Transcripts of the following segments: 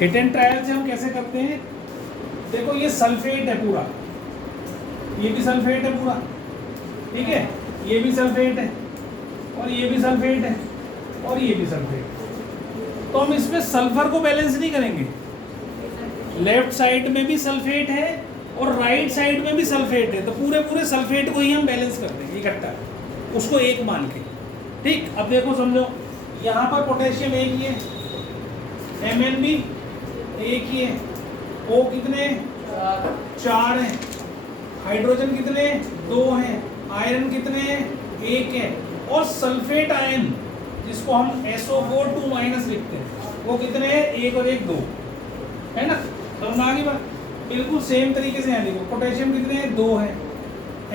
Hit and trial से हम कैसे करते हैं, देखो ये सल्फेट है पूरा, ये भी सल्फेट है पूरा, ठीक है, ये भी सल्फेट है और ये भी सल्फेट है और ये भी सल्फेट। तो हम इसमें सल्फर को बैलेंस नहीं करेंगे, लेफ्ट साइड में भी सल्फेट है और राइट साइड में भी सल्फेट है, तो पूरे पूरे सल्फेट को ही हम बैलेंस कर देंगे इकट्ठा, उसको एक मान के। ठीक, अब देखो समझो, यहाँ पर पोटेशियम एक ही है, Mn भी एक ही है, O कितने 4 हैं, हाइड्रोजन कितने 2 हैं, आयरन कितने 1 है, और सल्फेट आयन जिसको हम SO4 2- लिखते हैं वो कितने हैं 1 और 1 2, है ना। समझ में आ गई बात। बिल्कुल सेम तरीके से यहाँ देखो, पोटेशियम कितने हैं 2 है,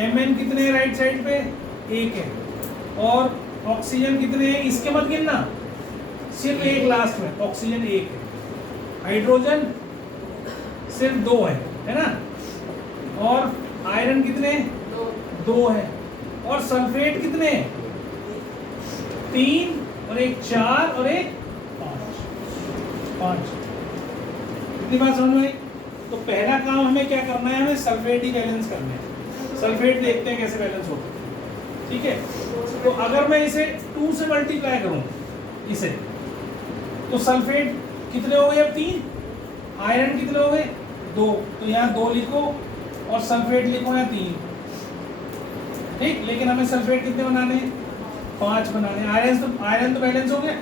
Mn कितने हैं राइट साइड पे 1 है, और ऑक्सीजन कितने हैं इसके मत गिनना, सिर्फ एक लास्ट में ऑक्सीजन 1 है, हाइड्रोजन सिर्फ 2 है ना, और आयरन कितने 2 है, और सल्फेट कितने 3 और 1 4 और 1 5। इतनी बात समझ में आई। तो पहला काम हमें क्या करना है, हमें सल्फेट ही बैलेंस करना है। सल्फेट देखते हैं कैसे बैलेंस होता है, ठीक है। तो अगर मैं इसे 2 से मल्टीप्लाई करूं इसे, तो सल्फेट कितने हो गए अब 3, आयरन कितने हो गए 2, तो यहाँ 2 लिखो और सल्फेट लिखो यहाँ 3, ठीक। लेकिन हमें सल्फेट कितने बनाने हैं 5 बनाने। आयरन तो बैलेंस हो गया,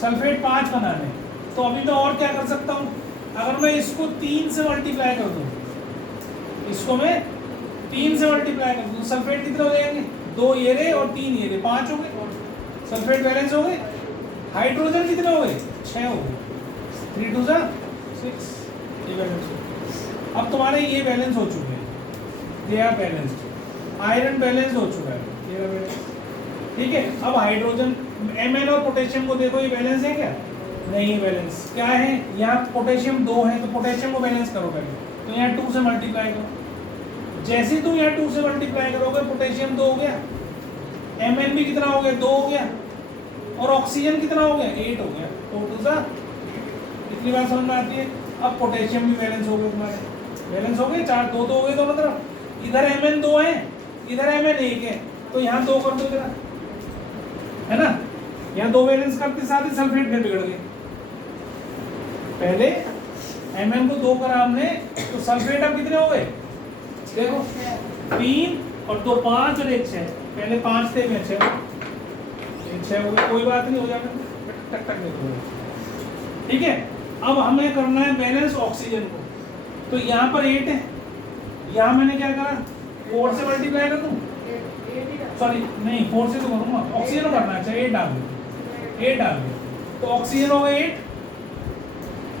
सल्फेट 5 बनाने। तो अभी मैं और क्या कर सकता हूँ, अगर मैं इसको 3 से मल्टीप्लाई कर दूँ, इसको मैं 3 से मल्टीप्लाई कर दूँ, सल्फेट कितने हो जाएंगे 2 ये रहे और 3 ये रहे, 5 हो गए, सल्फेट बैलेंस हो गए। हाइड्रोजन कितने हो गए 6 हो गए, 3 2 6, ये बैलेंस हो गए। अब तुम्हारे ये बैलेंस हो चुके हैं, they are balanced. Iron balance हो चुका है, ठीक है। अब हाइड्रोजन Mn और पोटेशियम को देखो, ये बैलेंस है क्या, नहीं बैलेंस। क्या है, यहाँ पोटेशियम 2 है, तो पोटेशियम को बैलेंस करो पहले, तो यहाँ 2 से मल्टीप्लाई करो। जैसे तुम यहाँ 2 से मल्टीप्लाई करोगे, पोटेशियम 2 हो गया, Mn भी कितना हो गया 2 हो गया, और ऑक्सीजन कितना हो गया 8 हो गया, 4 2 इतनी बात समझ में आती है। अब पोटेशियम भी बैलेंस हो गए, तुम्हारे बैलेंस हो गए, 4 2 हो गए दोनों तरफ। इधर Mn 2 है, इधर Mn 1 है, तो यहाँ 2 कर दो इधर, है ना। यहाँ 2 बैलेंस करते साथ ही सल्फेट में बिगड़ गए। पहले Mn को 2 करा हमने, तो सल्फेट अब कितने हो गए देखो 3 और 2 5 और 1 6, पहले 5 थे में 6 हो गए, कोई बात नहीं, हो जाएगा टक टक देखो, ठीक है। अब हमें करना है बैलेंस ऑक्सीजन को, तो यहाँ पर 8 है, यहाँ मैंने क्या करा 4 से मल्टीप्लाई कर दूँ, सॉरी नहीं 4 से तो करूँगा, ऑक्सीजन करना है, अच्छा 8 डाल दो, तो ऑक्सीजन हो गए 8,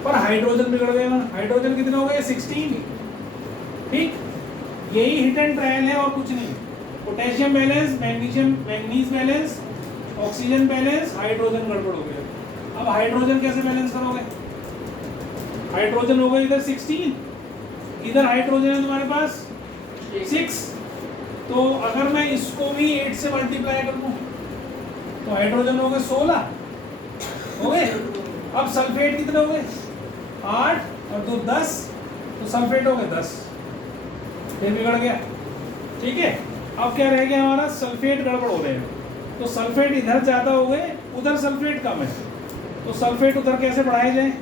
पर हाइड्रोजन बिगड़ गए ना, हाइड्रोजन कितने हो गए 16, ठीक। यही हिट एंड ट्रायल है और कुछ नहीं। Potassium balance, manganese balance, oxygen balance, hydrogen गड़बड़ हो गया। अब हाइड्रोजन कैसे बैलेंस करोगे, हाइड्रोजन हो गए इधर 16, इधर हाइड्रोजन है तुम्हारे पास 6, तो अगर मैं इसको भी 8 से मल्टीप्लाई कर दूं, तो हाइड्रोजन हो गए 16 हो गए। अब सल्फेट कितने हो गए 8 और 2 10, तो सल्फेट हो गए 10, फिर बिगड़ गया, ठीक है। अब क्या रह गया हमारा, सल्फेट गड़बड़ हो रहे हैं, तो सल्फेट इधर ज़्यादा हो गए, उधर सल्फेट कम है, तो सल्फेट उधर कैसे बढ़ाए जाए,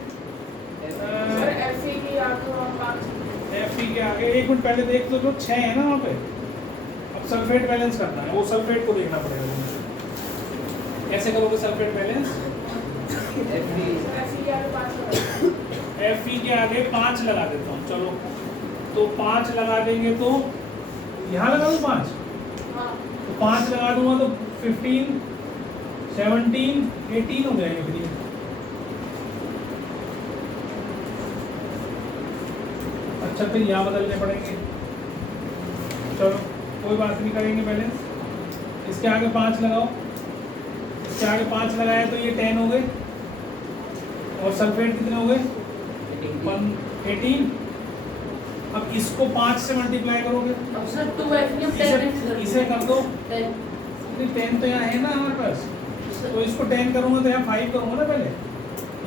Fe के आगे 1 मिनट पहले देख लो, तो 6 है ना वहाँ पे। अब सल्फेट बैलेंस करना है, वो सल्फेट को देखना पड़ेगा। कैसे करोगे सल्फेट बैलेंस, Fe के आगे 5 लगा देता हूँ, चलो तो 5 लगा देंगे, तो यहाँ लगा दूँ 5, तो 5 लगा दूंगा तो 15 17 18 हो जाएंगे फिर। अच्छा फिर यहाँ बदलने पड़ेंगे, चलो कोई बात नहीं, करेंगे बैलेंस। इसके आगे 5 लगाओ, इसके आगे 5 लगाया तो ये 10 हो गए, और सल्फेट कितने हो गए 18। अब इसको 5 से मल्टीप्लाई करोगे, इसे कर दो, 10 तो यहाँ है ना हमारे पास, तो इसको 10 करूँगा तो यहाँ 5 करूँगा ना पहले,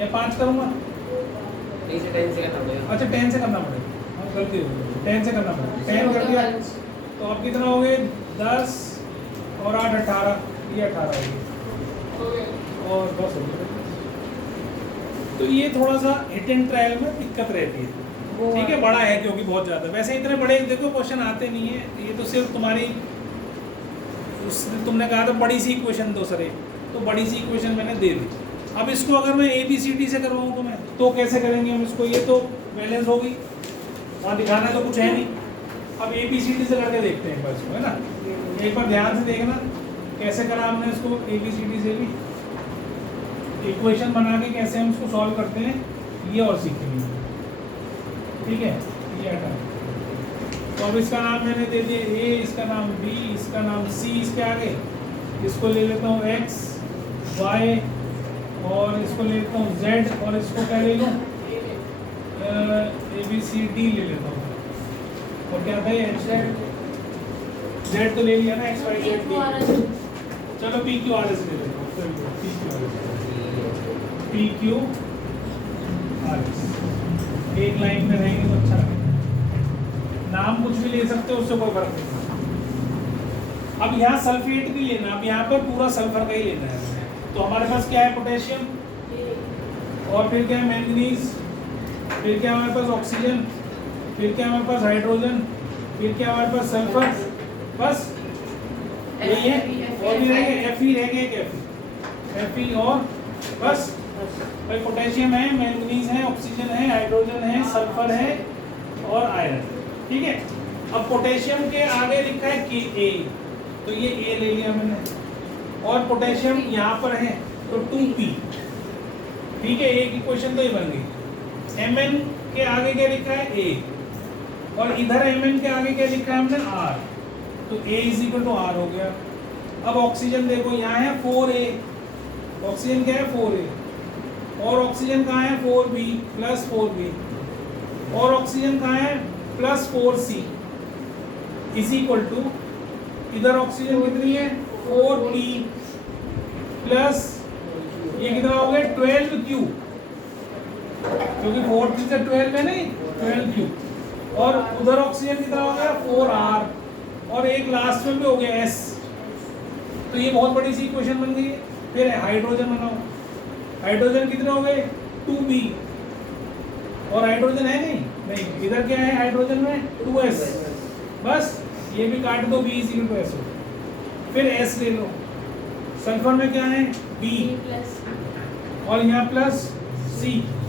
या 5 करूँगा, से 10 से करना पड़ेगा। अच्छा 10 से करना पड़ेगा, हाँ गलती हो गई, 10 से करना पड़ेगा। 10 कर दिया तो अब कितना हो गए 10 और 8 18, ये 18 हो गए और 10 हो गए। तो ये थोड़ा सा हिट एंड ट्रायल में दिक्कत रहती है, ठीक है, बड़ा है क्योंकि बहुत ज़्यादा, वैसे इतने बड़े देखो क्वेश्चन आते नहीं है, ये तो सिर्फ तुम्हारी तुमने कहा था बड़ी सी इक्वेशन दो सर, तो बड़ी सी इक्वेशन मैंने दे दी। अब इसको अगर मैं ABCD से करवाऊँ तो मैं तो कैसे करेंगे हम इसको, ये तो बैलेंस हो गई, वहाँ दिखाना तो कुछ है नहीं। अब ABCD से करके देखते हैं बस, है ना, एक बार ध्यान से देखना कैसे करा हमने इसको, ABCD से भी इक्वेशन बना के कैसे हम इसको सॉल्व करते हैं ये और सीखेंगे, ठीक है। ये हटा, तो अब इसका नाम मैंने दे दिया A, इसका नाम B, इसका नाम C, इसके आगे इसको ले लेता हूँ X, Y और इसको ले लेता हूँ Z और इसको क्या ले लूँ ABCD ले लेता हूँ, और क्या था ये Z तो ले लिया ना, X Y Z D, चलो PQRS ले लेता हूँ, PQRS एक लाइन में रहेंगे तो अच्छा लगेगा, नाम कुछ भी ले सकते हो उससे कोई फर्क नहीं। अब यहाँ सल्फेट भी लेना, अब यहाँ पर पूरा सल्फर का ही लेना है, तो हमारे पास क्या है पोटेशियम, और फिर क्या है मैंगनीज, फिर क्या हमारे पास ऑक्सीजन, फिर क्या हमारे पास हाइड्रोजन, फिर क्या हमारे पास सल्फर, बस यही है, और भी रहेगा Fe रह गया, Fe और बस भाई पोटेशियम है, मैंगनीज है, ऑक्सीजन है, हाइड्रोजन है, सल्फर है और आयरन, ठीक है। अब पोटेशियम के आगे लिखा है Ka, तो ये A ले लिया मैंने, और पोटेशियम यहाँ पर है तो 2P, ठीक है, एक इक्वेशन तो ही बन गई। Mn के आगे क्या लिखा है A, और इधर Mn के आगे क्या लिखा है हमने R, तो A = R हो गया। अब ऑक्सीजन देखो यहाँ है 4A, ऑक्सीजन क्या है 4A, और ऑक्सीजन कहाँ है 4B + 4B, और ऑक्सीजन कहाँ है +4C = इधर ऑक्सीजन कितनी है 4P प्लस ये कितना हो गया 12Q, क्योंकि 4 3 से 12 है नहीं 12Q, और उधर ऑक्सीजन कितना हो गया 4R, और एक लास्ट में भी हो गया S, तो ये बहुत बड़ी सी इक्वेशन बन गई है। फिर हाइड्रोजन बनाओ, हाइड्रोजन कितने हो गए 2B, और हाइड्रोजन है नहीं, इधर क्या है हाइड्रोजन में 2S, बस ये भी काट दो, B = S हो। फिर S ले लो, सल्फर में क्या है B और यहाँ प्लस C,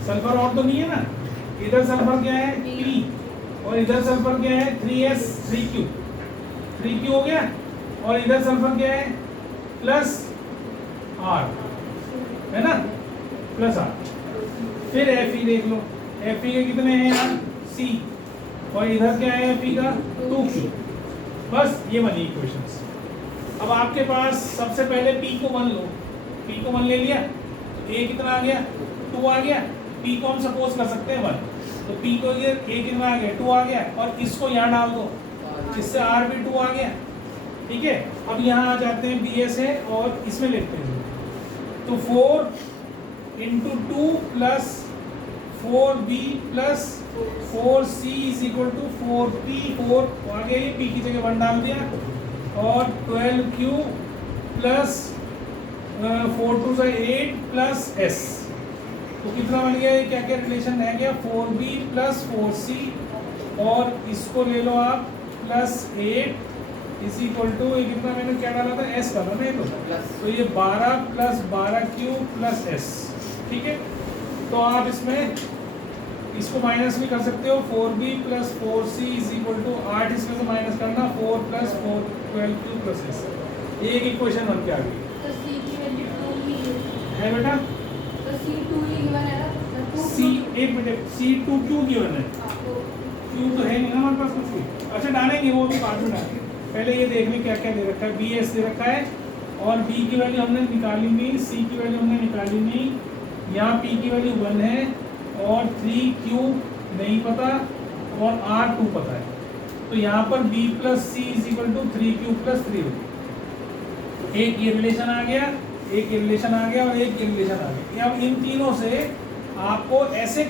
सल्फर और तो नहीं है ना, इधर सल्फर क्या है P और इधर सल्फर क्या है 3S 3Q हो गया, और इधर सल्फर क्या है +R, है ना, +R। फिर Fe देख लो, Fe के कितने हैं यार C, और इधर क्या है Fe का 2Q, बस ये बनी इक्वेशंस। अब आपके पास सबसे पहले P को 1 लो, P को 1 ले लिया, A कितना आ गया 2 आ गया, P को हम सपोज कर सकते हैं 1, तो P को ये A कितना आ गया 2 आ गया, और इसको यहाँ डाल दो, इससे R भी 2 आ गया, ठीक है। अब यहाँ आ जाते हैं BS है और इसमें लिखते हैं, तो 4 × 2 + 4B + 4C = 4P, 4 आगे P की जगह 1 डाल दिया, और 12Q + 4 2 8 + S, तो कितना बन गया, क्या क्या रिलेशन रह गया 4B + 4C, और इसको ले लो आप +8 = ये कितना मैंने क्या डाला था S डाला ना, तो ये 12 + 12Q + S, ठीक है। तो आप इसमें इसको माइनस भी कर सकते हो, 4B + 4C = 8, इसमें से माइनस करना 4 + 4 12Q + S, ये एक इक्वेशन बन के आ गई। तो C की वैल्यू 2 ही है बेटा, तो C 2 ही गिवन है ना, C एक मिनट C2 क्यों गिवन है, क्यों तो है नहीं ना हमारे पास कुछ भी, अच्छा डालेंगे वो भी बाद में डालेंगे, पहले ये देखने क्या क्या दे रखा है, BS दे रखा है, और B की वैल्यू हमने निकाली नहीं, C की वैल्यू हमने निकाली नहीं, यहाँ P की वैल्यू 1 है, और 3Q नहीं पता, और R2 पता है, तो यहाँ पर B + C = 3Q + 3 होगी। एक ये रिलेशन आ गया, एक ये रिलेशन आ गया, और एक ये रिलेशन आ गया। अब इन तीनों से आपको ऐसे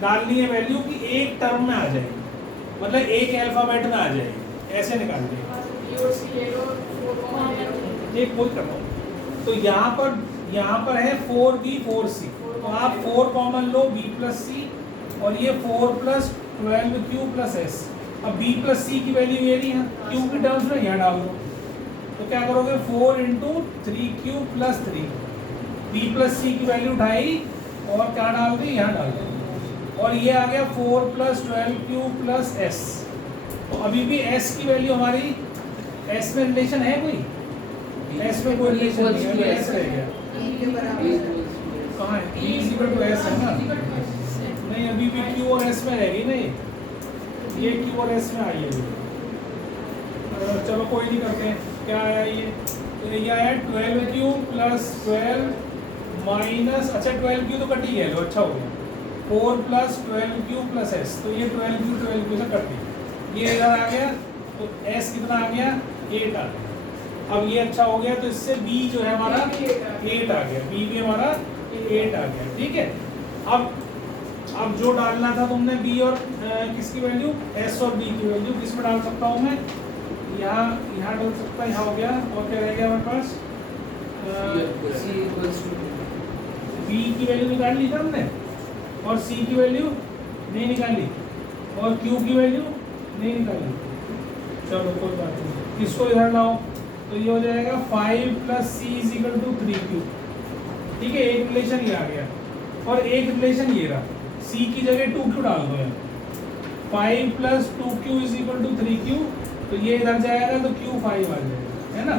डालनी है वैल्यू कि एक टर्म में आ जाएगी, मतलब एक अल्फाबेट में आ जाएगी, ऐसे निकालनी है। एक कोई कर लो। तो यहाँ पर है 4b 4c, तो आप 4 कॉमन लो b प्लस सी, और ये 4 प्लस 12q प्लस एस। अब b प्लस सी की वैल्यू ये रही है, q की टर्म्स में यहाँ डाल दो, तो क्या करोगे 4 into 3q plus 3, b plus C की वैल्यू उठाई और क्या डाल दी, यहाँ डाल दी, और ये आ गया 4 प्लस 12q प्लस एस। तो अभी भी s की वैल्यू हमारी, s में रिलेशन है कोई, s में कोई रिलेशन नहीं है, s रह गया। कहाँ है b इक्वल टू s है ना, नहीं अभी भी q और s में रहेगी नहीं, ये q और s में आई है। चलो कोई नहीं करते हैं, क्या आया ये, तो ये आया 12q प्लस 12 माइनस, अच्छा 12q तो कट ही गया, अच्छा हो गया, 4 प्लस 12q प्लस s, तो ये 12q से कट गया, ये इधर आ गया, तो s कितना आ गया, 8 आ गया। अब ये अच्छा हो गया, तो इससे b जो है हमारा 8 आ गया, b भी हमारा 8 आ गया, ठीक है। अब जो डालना था तुमने b और किसकी वैल्यू, s और b की वैल्यू किस में डाल सकता हूँ मैं, यहाँ डाल सकता है, यहाँ हो गया, और क्या रह गया हमारे पास, b की वैल्यू निकाल ली था हमने, और c की वैल्यू नहीं निकाली, और q की वैल्यू नहीं निकाली। चलो कोई बात नहीं, इसको इधर लाओ, तो ये हो जाएगा 5 plus C is equal to 3q, ठीक है, एक रिलेशन ये आ गया, और एक रिलेशन ये रहा, c की जगह 2q डाल दो यहाँ, 5 plus 2q is equal to 3q, तो ये इधर जाएगा तो q 5 आ जाएगा, है ना,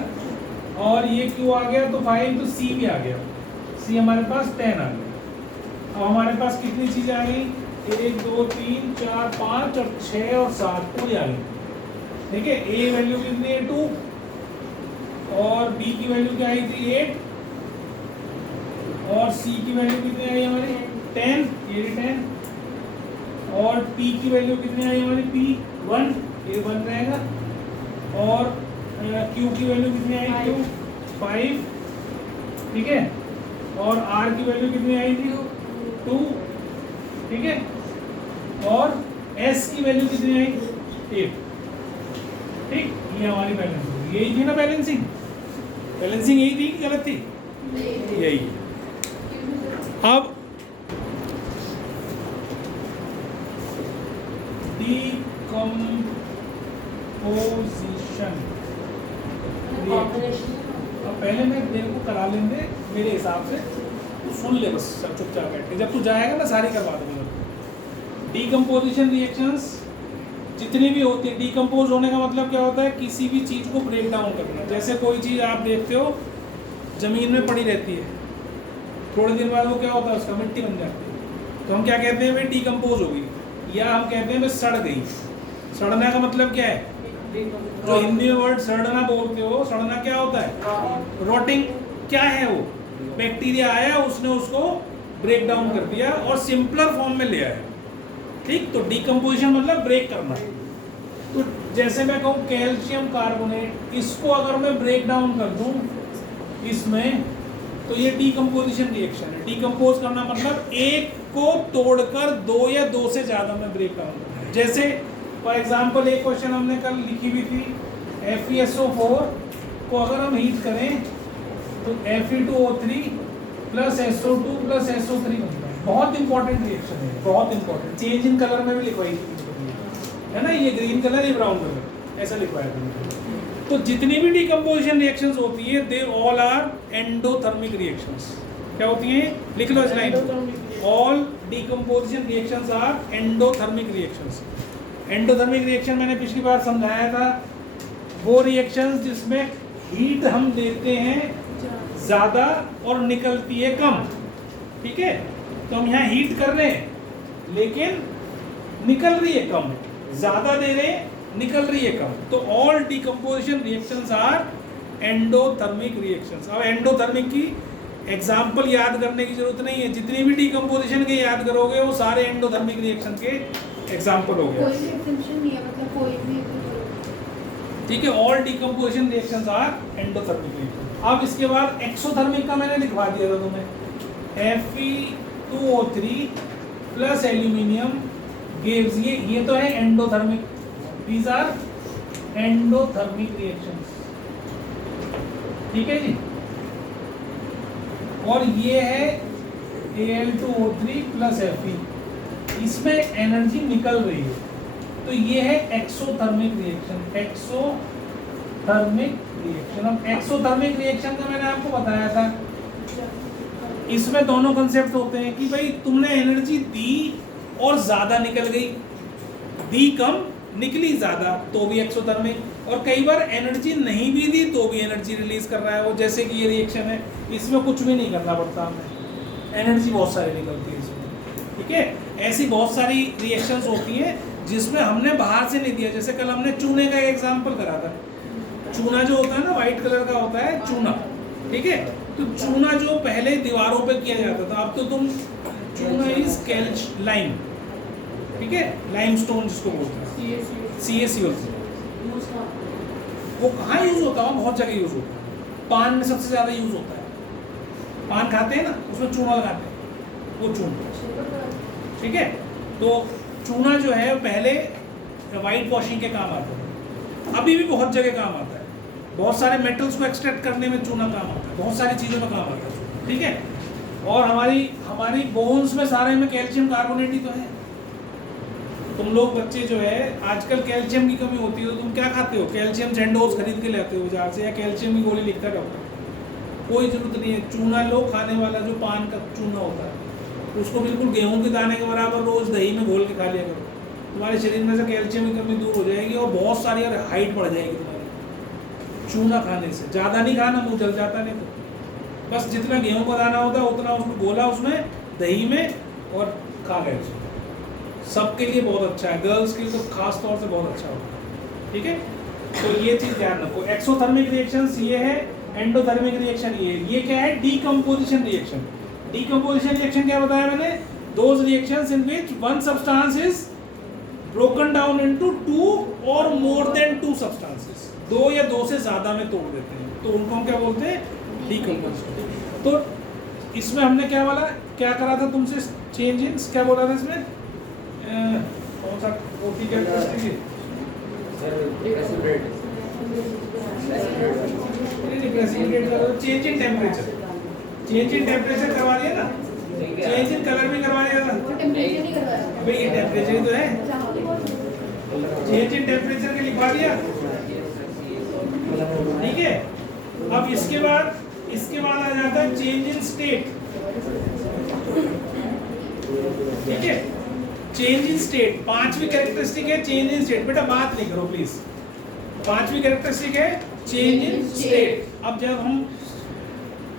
और ये q आ गया तो 5, तो c भी आ गया, c हमारे पास 10 आ गया। अब हमारे पास कितनी चीज़ें आ गई, 1 2 3 4 5 और 6 और 7 पूरी आ गई, ठीक है। a वैल्यू कितनी है 2, और b की वैल्यू क्या आई थी 8, और c की वैल्यू कितनी आई हमारी 10, ये 10, और p की वैल्यू कितनी आई हमारी p 1, ये 1 रहेगा, और q की वैल्यू कितनी आई q 5, ठीक है, और r की वैल्यू कितनी आई थी 2, ठीक है, और s की वैल्यू कितनी आई 8, ठीक। ये हमारी बैलेंस होगी, यही थी ना बैलेंसिंग यही थी कि गलत थी, यही। अब डीकम्पोजिशन, अब पहले मैं तेरे को करा लेंगे मेरे हिसाब से, तू सुन ले बस सब चुपचाप बैठ के, जब तू जाएगा ना सारी करवा दूंगा। डीकम्पोजिशन रिएक्शंस जितनी भी होती है, डीकम्पोज होने का मतलब क्या होता है, किसी भी चीज़ को ब्रेक डाउन करना। जैसे कोई चीज़ आप देखते हो ज़मीन में पड़ी रहती है, थोड़े दिन बाद वो क्या होता है, उसका मिट्टी बन जाती है, तो हम क्या कहते हैं भाई डीकम्पोज हो गई, या हम कहते हैं भाई सड़ गई। सड़ना का मतलब क्या है, जो हिंदी में वर्ड सड़ना बोलते हो, सड़ना क्या होता है, रोटिंग। क्या है वो, बैक्टीरिया आया, उसने उसको ब्रेक डाउन कर दिया और सिंपलर फॉर्म में ले आया, ठीक। तो डीकम्पोजिशन मतलब ब्रेक करना। तो जैसे मैं कहूँ कैल्शियम कार्बोनेट, इसको अगर मैं ब्रेक डाउन कर दूँ इसमें, तो ये डीकम्पोजिशन रिएक्शन है। डीकम्पोज करना मतलब एक को तोड़कर 2 या 2 से ज़्यादा में ब्रेक डाउन करना। जैसे फॉर एग्जांपल एक क्वेश्चन हमने कल लिखी हुई थी, FeSO4 को अगर हम हीट करें तो Fe2O3 plus SO2 plus SO3 बनता है। बहुत इंपॉर्टेंट रिएक्शन है, बहुत इंपॉर्टेंट। चेंज इन कलर में भी लिखवाई थी, है ना, ये ग्रीन कलर, ये ब्राउन कलर, ऐसा लिखवाया था। तो जितनी भी डीकम्पोजिशन रिएक्शंस होती है, they all are endothermic reactions. क्या होती हैं, लिख लो इस line, all decomposition reactions are endothermic reactions. Endothermic reaction मैंने पिछली बार समझाया था, वो रिएक्शंस जिसमें हीट हम देते हैं ज़्यादा और निकलती है कम, ठीक है। तो हम यहाँ हीट कर रहे हैं लेकिन निकल रही है कम, ज़्यादा दे रहे हैं निकल रही है कम। तो all decomposition reactions are endothermic reactions. अब एंडोथर्मिक की एग्जाम्पल याद करने की जरूरत नहीं है, जितनी भी डीकम्पोजिशन के याद करोगे वो सारे एंडोथर्मिक रिएक्शन के एग्जाम्पल हो गए, कोई भी एक्सेप्शन नहीं है, मतलब कोई भी, ठीक है। All decomposition reactions are endothermic reaction. अब इसके बाद एक्सोथर्मिक का मैंने लिखवा दिया था तुम्हें, 2O3 प्लस एल्यूमिनियम गिव्स, ये तो है endothermic, these are endothermic reactions, ठीक है जी। और ये है Al2O3 प्लस Fe, इसमें एनर्जी निकल रही है, तो ये है एक्सोथर्मिक रिएक्शन, एक्सोथर्मिक रिएक्शन। अब एक्सोथर्मिक रिएक्शन का मैंने आपको बताया था, इसमें दोनों कंसेप्ट होते हैं कि भाई तुमने एनर्जी दी और ज्यादा निकल गई, दी कम निकली ज्यादा, तो भी एक्सोथर्मिक, और कई बार एनर्जी नहीं भी दी तो भी एनर्जी रिलीज कर रहा है वो, जैसे कि ये रिएक्शन है, इसमें कुछ भी नहीं करना पड़ता हमें, एनर्जी बहुत सारी निकलती है इसमें, ठीक है। ऐसी बहुत सारी रिएक्शंस होती हैं जिसमें हमने बाहर से नहीं दिया, जैसे कल हमने चूने का एग्जाम्पल करा था, चूना जो होता है ना व्हाइट कलर का होता है चूना, ठीक है। तो चूना जो पहले दीवारों पे किया जाता था, अब तो तुम चूना इज कैल्श लाइम, ठीक है, लाइमस्टोन जिसको बोलते हैं, CaCO3, वो कहाँ यूज होता है? बहुत जगह यूज होता है, पान में सबसे ज्यादा यूज होता है, पान खाते हैं ना उसमें चूना लगाते हैं, वो चूना, ठीक है। तो चूना जो है पहले वाइट वॉशिंग के काम आता है, अभी भी बहुत जगह काम आता है, बहुत सारे मेटल्स को एक्सट्रैक्ट करने में चूना काम आता है, बहुत सारी चीज़ों में काम आता है, ठीक है। और हमारी बोन्स में सारे में कैल्शियम कार्बोनेट ही तो है। तुम लोग बच्चे जो है आजकल कैल्शियम की कमी होती है तो तुम क्या खाते हो? कैल्शियम सैंडोज खरीद के लाते हो बाजार से, या कैल्शियम की गोली लिखता डॉक्टर, कोई जरूरत नहीं है। चूना लो, खाने वाला जो पान का चूना होता है उसको बिल्कुल गेहूं के दाने के बराबर रोज दही में घोल के खा लिया करो, तुम्हारे शरीर में से कैल्शियम की कमी दूर हो जाएगी और बहुत सारी और हाइट बढ़ जाएगी तुम्हारी चूना खाने से। ज़्यादा नहीं खाना, मुंह जल जाता नहीं तो, बस जितना गेहूं का दाना होता है उतना उसको गोला उसमें दही में और खा गए उसमें। सबके लिए बहुत अच्छा है, गर्ल्स के लिए तो खास तौर से बहुत अच्छा होता है, ठीक है। तो ये चीज़ ध्यान रखो। एक्सोथर्मिक रिएक्शंस ये है, एंडोथर्मिक रिएक्शन ये क्या है? Decomposition reaction. डीकम्पोजिशन रिएक्शन क्या बताया मैंने? Those reactions in which one substance is broken down into two और मोर देन टू सब्सटेंसेस, दो या दो से ज्यादा में तोड़ देते हैं, तो उनको हम क्या बोलते हैं? डीकम्पोजिशन। तो इसमें हमने क्या बोला, क्या करा था तुमसे? चेंज इन क्या बोला था इसमें? कौन सा होती क्या change in temperature, change in temperature करवा दिया ना, चेंज इन कलर भी करवा दिया था भाई, ये टेम्परेचर ही तो है, चेंज इन टेम्परेचर के लिखवा दिया, ठीक है। अब इसके बाद आ जाता है चेंज इन स्टेट, ठीक है। चेंज इन स्टेट पांचवी कैरेक्टरिस्टिक है चेंज इन स्टेट। बेटा बात नहीं करो प्लीज, पांचवी कैरेक्टरिस्टिक है चेंज इन स्टेट। अब जब हम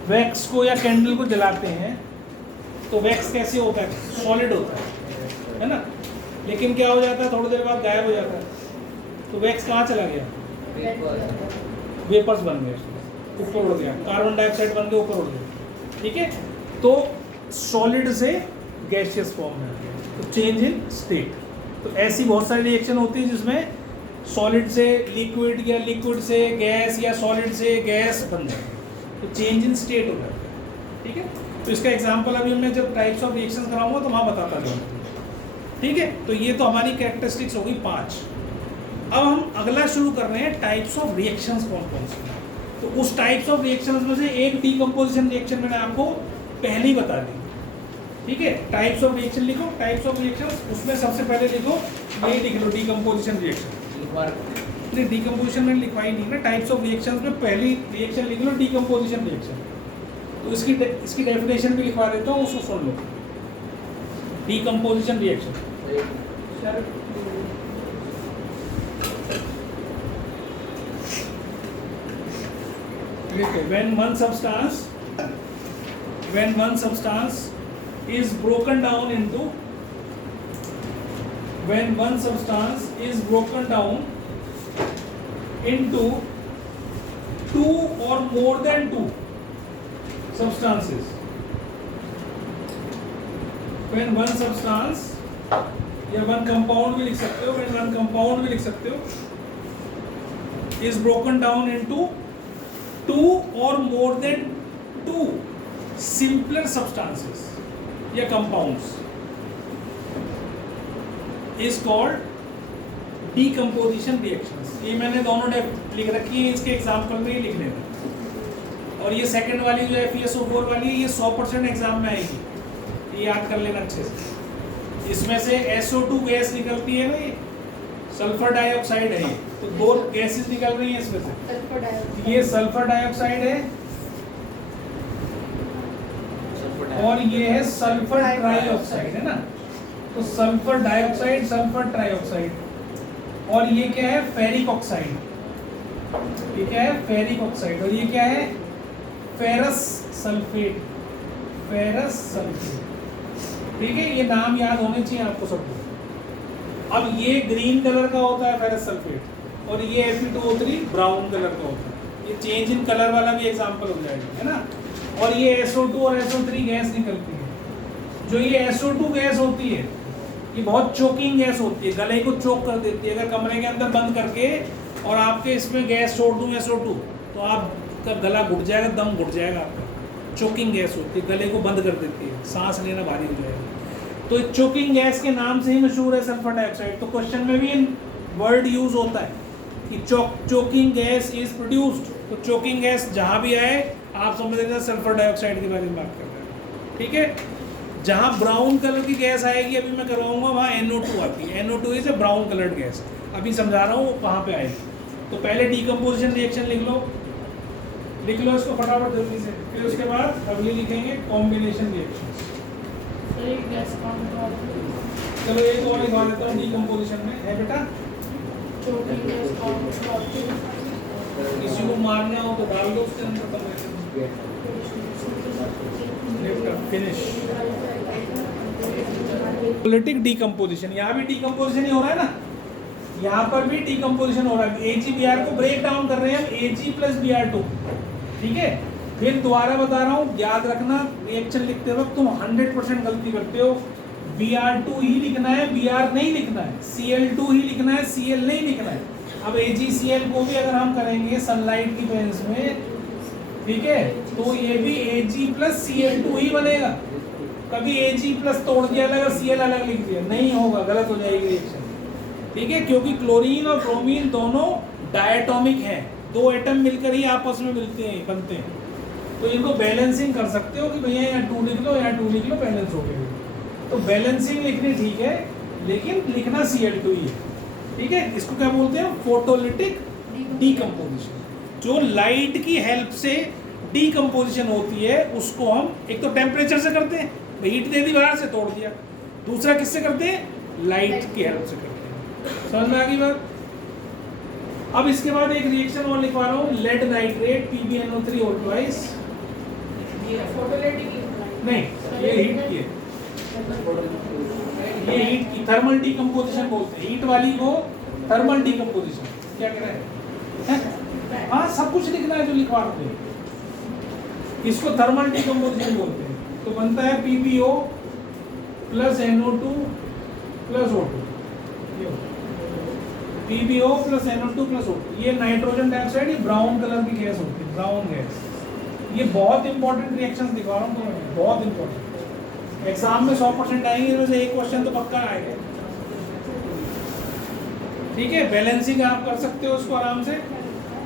वैक्स को या कैंडल को जलाते हैं तो वैक्स कैसे होता है? सॉलिड होता है ना, लेकिन क्या हो जाता है? थोड़ी देर बाद गायब हो जाता है, तो वैक्स कहाँ चला गया? वेपर्स बन गए, ऊपर उड़ गया, कार्बन डाइऑक्साइड बन के ऊपर उड़ गया, ठीक है। तो सॉलिड से गैसियस फॉर्म में आ गया, तो चेंज इन स्टेट। तो ऐसी बहुत सारी रिएक्शन होती है जिसमें सॉलिड से लिक्विड या लिक्विड से गैस या सॉलिड से गैस बन जाती है, तो चेंज इन स्टेट हो जाता है, ठीक है। तो इसका एग्जांपल अभी मैं जब टाइप्स ऑफ रिएक्शंस कराऊंगा तो वहाँ बताता जाऊँगा, ठीक है। तो ये तो हमारी कैरेक्टरिस्टिक्स होगी 5। अब हम अगला शुरू कर रहे हैं टाइप्स ऑफ रिएक्शंस कौन कौन से। तो उस टाइप्स ऑफ रिएक्शंस में से एक डीकम्पोजिशन रिएक्शन मैंने आपको पहले ही बता दी, ठीक है। टाइप्स ऑफ रिएक्शन लिखो, टाइप्स ऑफ रिएक्शंस, उसमें सबसे पहले लिखो, यही लिख लो डीकम्पोजिशन रिएक्शन। नहीं, डीकम्पोजिशन में लिखवाई नहीं ना, टाइप्स ऑफ रिएक्शंस में पहली रिएक्शन लिख लो डीकम्पोजिशन रिएक्शन। तो इसकी डेफिनेशन भी लिखवा देता हूँ, उसको सुन लो। Decomposition reaction, when one substance is broken down into two or more than two substances, when one substance या one compound भी लिख सकते हो, when one compound भी लिख सकते हो, is broken down into two or more than two simpler substances, या compounds is called decomposition reactions. ये मैंने दोनों लिख रखी है, इसके एग्जाम्पल में ही लिख लेना। और ये सेकंड वाली जो FeSO4 वाली है, ये 100% एग्जाम में आएगी, ये याद कर लेना अच्छे से। इसमें से SO2 गैस निकलती है ना, ये सल्फर डाइऑक्साइड है, तो दो गैसेस निकल रही हैं इसमें से। सल्फर डाइऑक्साइड, ये सल्फर डाइऑक्साइड है और ये है सल्फर ट्राइऑक्साइड, है ना। तो सल्फर डाइऑक्साइड, सल्फर ट्राइऑक्साइड, और ये क्या है, फेरिक ऑक्साइड। ये क्या है, फेरिक ऑक्साइड, और ये क्या है, फेरस सल्फेट, फेरस सल्फेट। ठीक है, ये नाम याद होने चाहिए आपको सबको। अब ये ग्रीन कलर का होता है फेरस सल्फेट, और ये Fe2O3 ब्राउन कलर का होता है। ये चेंज इन कलर वाला भी एग्जांपल हो जाएगा, है ना। और ये SO2 और SO3 गैस निकलती है। जो ये SO2 गैस होती है, ये बहुत चोकिंग गैस होती है, गले को चोक कर देती है। अगर कमरे के अंदर बंद करके और आपके इसमें गैस छोड़ दूँ SO2, तो आपका गला घुट जाएगा, दम घुट जाएगा आपका। चोकिंग गैस होती है, गले को बंद कर देती है, सांस लेना भारी हो जाएगा। तो चोकिंग गैस के नाम से ही मशहूर है सल्फर डाइऑक्साइड। तो क्वेश्चन में भी वर्ड यूज होता है कि चोकिंग गैस इज प्रोड्यूस्ड। तो चोकिंग गैस जहाँ भी आए आप समझ लेना सल्फर डाइऑक्साइड के बारे में बात कर रहे हैं। ठीक है, जहाँ ब्राउन कलर की गैस आएगी, अभी मैं करवाऊंगा, वहाँ NO2 आती है। NO2 is a brown coloured gas. अभी समझा रहा हूँ कहाँ पे आएगी। तो पहले डीकम्पोजिशन रिएक्शन लिख लो इसको फटाफट जल्दी से। फिर उसके बाद अगली लिखेंगे कॉम्बिनेशन रिएक्शंस। सही गैस कौन चलो एक और लिखवा देता हूँ डीकम्पोजिशन में, है बेटा। छोटी गैस कौन किसी को मारना हो तो डाल दो उसके अंदर, फिनिश। पोलिटिक डीकम्पोजिशन, यहाँ भी डीकम्पोजिशन ही हो रहा है ना, यहाँ पर भी डीकम्पोजिशन हो रहा है। AgBr को ब्रेक डाउन कर रहे हैं हम Ag + Br2। ठीक है, फिर दोबारा बता रहा हूँ, याद रखना रिएक्शन लिखते वक्त तुम 100% गलती करते हो। Br2 ही लिखना है, Br नहीं लिखना है। Cl2 ही लिखना है, Cl नहीं लिखना है। अब AgCl को भी अगर हम करेंगे सनलाइट की प्रेजेंस में, ठीक है, तो ये भी Ag + Cl2 ही बनेगा। कभी Ag+ तोड़ दिया अलग, Cl अलग लिख दिया, नहीं होगा, गलत हो जाएगी रिएक्शन। ठीक है, क्योंकि क्लोरीन और ब्रोमीन दोनों डायटोमिक हैं, दो एटम मिलकर ही आपस में मिलते हैं, बनते हैं। तो इनको बैलेंसिंग कर सकते हो कि भैया यहाँ 2 लिख लो, यहाँ 2 लिख लो, बैलेंस हो गया। तो बैलेंसिंग लिखनी ठीक है, लेकिन लिखना Cl2 ही है। ठीक है, इसको क्या बोलते हैं, फोटोलिटिक डीकम्पोजिशन। जो लाइट की हेल्प से डीकम्पोजिशन होती है उसको हम एक तो टेम्परेचर से करते हैं, हीट दे दी बाहर से तोड़ दिया। दूसरा किससे करते हैं, लाइट की हेल्प से करते हैं। समझ में आ गई बात। अब इसके बाद एक रिएक्शन और लिखवा रहा हूँ, लेड नाइट्रेट PbNO3 और ट्वाइस। नहीं, ये हीट की है, ये हीट की थर्मल डीकम्पोजिशन बोलते हैं। हीट वाली को थर्मल डीकम्पोजिशन क्या कह रहे हैं। हाँ, सब कुछ लिखना है जो लिखवा रहे हैं, इसको थर्मल डीकम्पोजिशन बोलते हैं। तो बनता है PbO + NO2 + O2। PbO + NO2 + O2, ये नाइट्रोजन डाइऑक्साइड, ये ब्राउन कलर की गैस होती है, ब्राउन गैस। ये बहुत इंपॉर्टेंट रिएक्शंस दिखा रहा हूँ तुम्हें, बहुत इंपॉर्टेंट। एग्जाम में 100% आएंगे, इनमें से एक क्वेश्चन तो पक्का आएगा। ठीक है, बैलेंसिंग आप कर सकते हो उसको आराम से,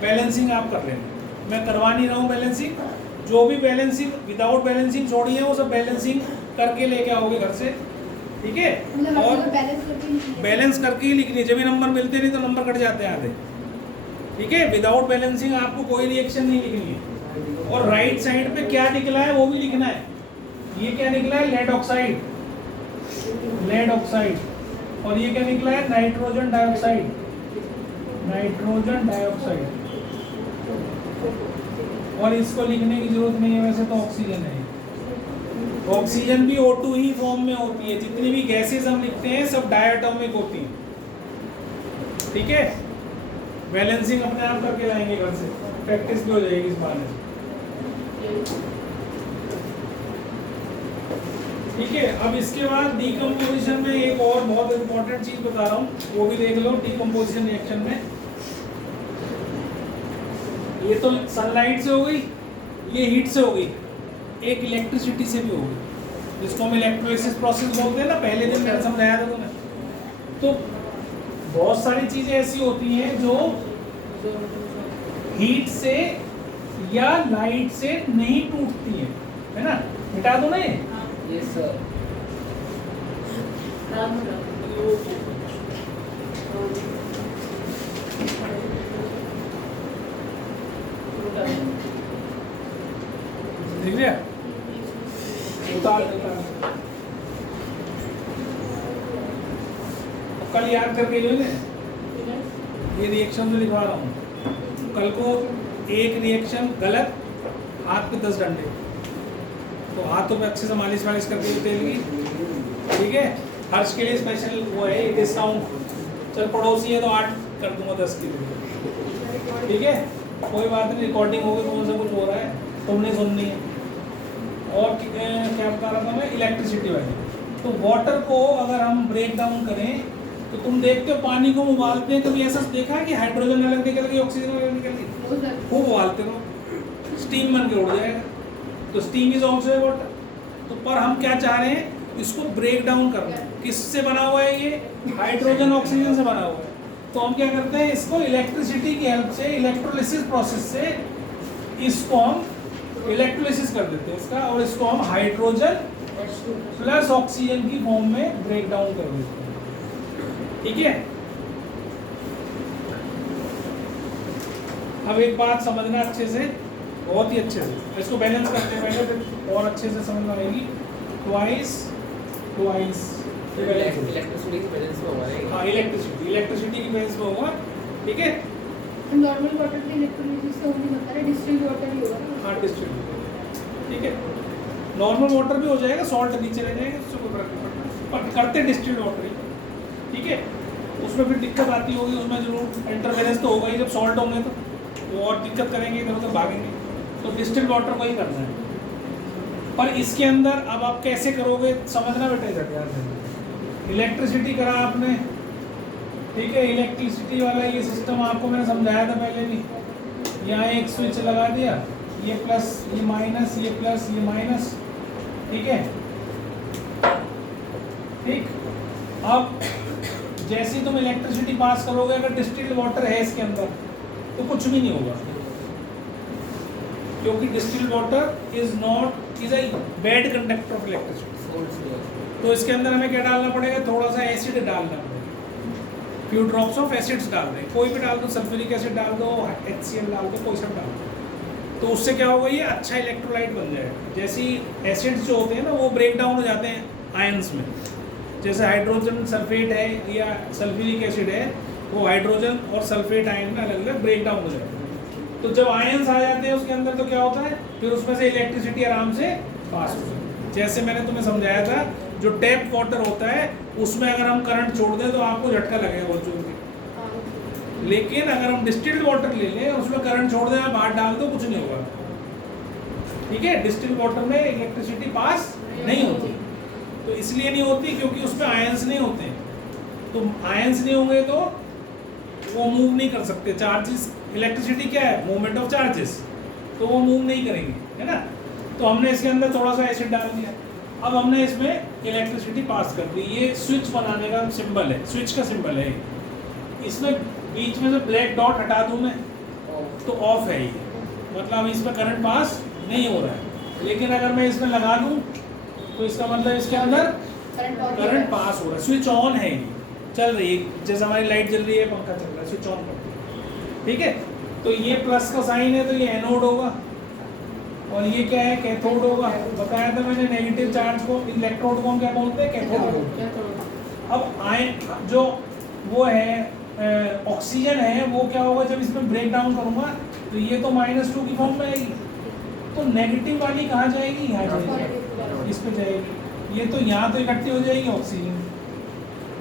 बैलेंसिंग आप कर लेना। मैं करवा नहीं रहा हूँ बैलेंसिंग, जो भी बैलेंसिंग विदाउट बैलेंसिंग छोड़ी है वो सब बैलेंसिंग करके लेके आओगे घर से। ठीक है, और बैलेंस करके ही लिखनी है, जब भी नंबर मिलते नहीं तो नंबर कट जाते हैं आधे। ठीक है, विदाउट बैलेंसिंग आपको कोई रिएक्शन नहीं लिखनी है। और राइट साइड पे क्या निकला है वो भी लिखना है। ये क्या निकला है, लेड ऑक्साइड, लेड ऑक्साइड। और ये क्या निकला है, नाइट्रोजन डाइऑक्साइड, नाइट्रोजन डाइऑक्साइड। और इसको लिखने की जरूरत नहीं है, वैसे तो ऑक्सीजन है। ऑक्सीजन भी O2 ही फॉर्म में होती है। जितनी भी गैसेस हम लिखते हैं सब डायटोमिक होती हैं। ठीक है, बैलेंसिंग अपने आप करके लाएंगे घर से, प्रैक्टिस भी हो जाएगी इस बहाने से। ठीक है, अब इसके बाद डीकम्पोजिशन में एक और बहुत इंपॉर्टेंट चीज बता रहा हूँ, वो भी देख लो। डीकम्पोजिशन रिएक्शन में ये तो सनलाइट से हो गई, ये हीट से हो गई, एक इलेक्ट्रिसिटी से भी हो गई। जिसको हम इलेक्ट्रोलिसिस प्रोसेस बोलते हैं ना, पहले दिन मैंने समझाया था तुम्हें। तो बहुत सारी चीजें ऐसी होती हैं जो हीट से या लाइट से नहीं टूटती हैं, है ना। मिटा दो ना ये। Yes sir. देख लिया, उतार उतार। कल याद करके जो है ये रिएक्शन जो लिखवा रहा हूँ, कल को एक रिएक्शन गलत, हाथ पे 10 डंडे, तो हाथों पे अच्छे से मालिश वालिश करके तेल की, ठीक है। हर्ष के लिए स्पेशल वो है डिस्काउंट, चल पड़ोसी है तो 8 कर दूंगा 10 की, ठीक है। कोई बात नहीं, रिकॉर्डिंग होगी, कौन सा कुछ हो रहा है तुमने सुननी है। और क्या बता रहा था मैं, इलेक्ट्रिसिटी वाली। तो वाटर को अगर हम ब्रेक डाउन करें तो तुम देखते हो पानी को उबालते हैं, कभी ऐसा देखा है कि हाइड्रोजन अलग निकल गई ऑक्सीजन अलग निकल गई? खूब उबालते रहो, स्टीम बन के उड़ जाएगा। तो स्टीम इज ऑल्सो वाटर। तो पर हम क्या चाह रहे हैं, इसको ब्रेक डाउन करना है। किससे बना हुआ है ये? हाइड्रोजन ऑक्सीजन से बना हुआ है। तो हम क्या करते हैं, इसको इलेक्ट्रिसिटी की हेल्प से, इलेक्ट्रोलिसिस प्रोसेस से इसको हम इलेक्ट्रोलिसिस कर देते हैं इसका, और इसको हम हाइड्रोजन प्लस ऑक्सीजन की फॉर्म में ब्रेक डाउन कर देते हैं, ठीक है। अब एक बात समझना अच्छे से, बहुत ही अच्छे से, इसको बैलेंस करते हैं पहले, फिर और अच्छे से समझ में आएगी। ट्वाइस इलेक्ट्रिसिटी की बैलेंस में होगा ये। हाँ, इलेक्ट्रिसिटी की बैलेंस में होगा, ठीक है। नॉर्मल वाटर की इलेक्ट्रोलिसिस तो नहीं होता है, डिस्टिल्ड वाटर ही होगा ना। हाँ, डिस्ट्रीब्यूट, ठीक है। नॉर्मल वाटर भी हो जाएगा, सॉल्ट नीचे रह जाएगा, उससे कोई फर्क नहीं पड़ता, पर करते डिस्टिल्ड वाटर ही, ठीक है। उसमें फिर दिक्कत आती होगी, उसमें जरूर इंटरफेरेंस तो होगा ही, जब सॉल्ट होंगे तो वो और दिक्कत करेंगे, इधर उधर भागेंगे। तो डिस्टिल्ड वाटर को ही करना है। पर इसके अंदर अब आप कैसे करोगे समझना बेटा, इधर ध्यान देना। इलेक्ट्रिसिटी करा आपने, ठीक है, इलेक्ट्रिसिटी वाला ये सिस्टम आपको मैंने समझाया था पहले भी। यहाँ एक स्विच लगा दिया, ये प्लस ये माइनस, ये प्लस ये माइनस, ठीक है, ठीक। अब जैसे ही तुम इलेक्ट्रिसिटी पास करोगे, अगर डिस्टिल्ड वाटर है इसके अंदर तो कुछ भी नहीं होगा, क्योंकि distilled water is a bad conductor of electricity. तो इसके अंदर हमें क्या डालना पड़ेगा, थोड़ा सा एसिड डालना पड़ेगा, फ्यू ड्रॉप्स ऑफ एसिड्स डाल दें, कोई भी डाल दो, सल्फ्यूरिक एसिड डाल दो, HCl डाल दो, कोई सब डाल दो। तो उससे क्या होगा, ये अच्छा इलेक्ट्रोलाइट बन जाएगा। जैसे एसिड्स जो होते हैं ना, वो ब्रेक डाउन हो जाते हैं आयंस में। जैसे हाइड्रोजन सल्फेट है या सल्फ्यूरिक एसिड है, वो हाइड्रोजन और सल्फेट आयन में अलग अलग ब्रेक डाउन हो जाते हैं। तो जब आयंस आ जाते हैं उसके अंदर, तो क्या होता है, फिर उसमें से इलेक्ट्रिसिटी आराम से पास हो जाती है। जैसे मैंने तुम्हें समझाया था, जो टैप वाटर होता है उसमें अगर हम करंट छोड़ दें तो आपको झटका लगेगा बहुत जोर के। लेकिन अगर हम डिस्टिल्ड वाटर ले लें, उसमें करंट छोड़ दें, आप हाथ डाल दो, कुछ नहीं होगा, ठीक है। डिस्टिल्ड वाटर में इलेक्ट्रिसिटी पास नहीं होती। तो इसलिए नहीं होती क्योंकि उसमें आयंस नहीं होते। तो आयंस नहीं होंगे तो वो मूव नहीं कर सकते। चार्जेस, इलेक्ट्रिसिटी क्या है, मूवमेंट ऑफ चार्जेस, तो वो मूव नहीं करेंगे, है ना। तो हमने इसके अंदर थोड़ा सा एसिड डाल दिया, अब हमने इसमें इलेक्ट्रिसिटी पास कर दी। ये स्विच बनाने का सिंबल है, स्विच का सिंबल है। इसमें बीच में से ब्लैक डॉट हटा दूं मैं तो ऑफ है ये, मतलब इसमें करंट पास नहीं हो रहा है। लेकिन अगर मैं इसमें लगा दूं तो इसका मतलब इसके अंदर करंट पास हो रहा है, स्विच ऑन है, ये चल रही है। जैसे हमारी लाइट जल रही है, पंखा चल रहा है, स्विच ऑन कर, ठीक है। तो ये प्लस का साइन है तो ये एनोड होगा, और ये क्या है, कैथोड होगा। बताया था मैंने, नेगेटिव चार्ज को, इलेक्ट्रोड को हम क्या बोलते हैं, कैथोड बोलते हैं। अब आयन जो वो है ऑक्सीजन है, वो क्या होगा, जब इसमें ब्रेक डाउन करूंगा तो ये तो -2 की फॉर्म में आएगी, तो नेगेटिव वाली कहाँ जाएगी, यहाँ जाएगी, इस पे जाएगी। ये तो यहाँ तो इकट्ठी हो जाएगी ऑक्सीजन,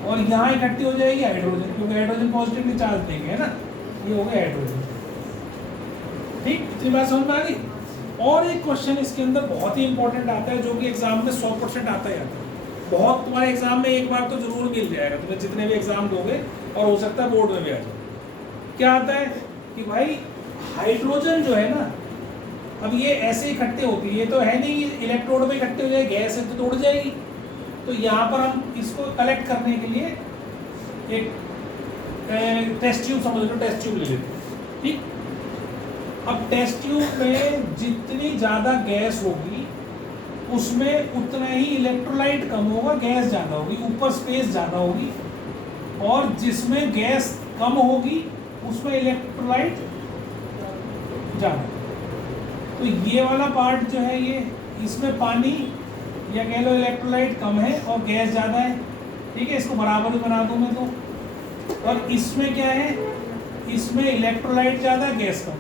और यहाँ इकट्ठी हो जाएगी हाइड्रोजन, क्योंकि हाइड्रोजन पॉजिटिवली चार्ज देंगे, है ना। ये हो गया हाइड्रोजन, ठीक। इतनी बात समझ में आ गई। और एक क्वेश्चन इसके अंदर बहुत ही इंपॉर्टेंट आता है, जो कि एग्जाम में 100% आता ही आता है। बहुत तुम्हारे एग्जाम में एक बार तो जरूर मिल जाएगा, तुम्हें जितने भी एग्जाम दोगे, और हो सकता है बोर्ड में भी आ जाए। क्या आता है कि भाई हाइड्रोजन जो है ना, अब ये ऐसे इकट्ठे होती है, ये तो है नहीं इलेक्ट्रोड में इकट्ठे हो जाए, गैस है तो उड़ जाएगी। तो यहाँ पर हम इसको कलेक्ट करने के लिए एक टेस्ट ट्यूब समझ लो, टेस्ट ट्यूब ले लेते हैं, ठीक। अब टेस्ट ट्यूब में जितनी ज़्यादा गैस होगी उसमें उतना ही इलेक्ट्रोलाइट कम होगा, गैस ज़्यादा होगी, ऊपर स्पेस ज़्यादा होगी, और जिसमें गैस कम होगी उसमें इलेक्ट्रोलाइट ज़्यादा। तो ये वाला पार्ट जो है ये, इसमें पानी या कह लो इलेक्ट्रोलाइट कम है और गैस ज़्यादा है, ठीक है, इसको बराबर ही बना दूँ मैं तो। और इसमें क्या है, इसमें इलेक्ट्रोलाइट ज़्यादा, गैस कम।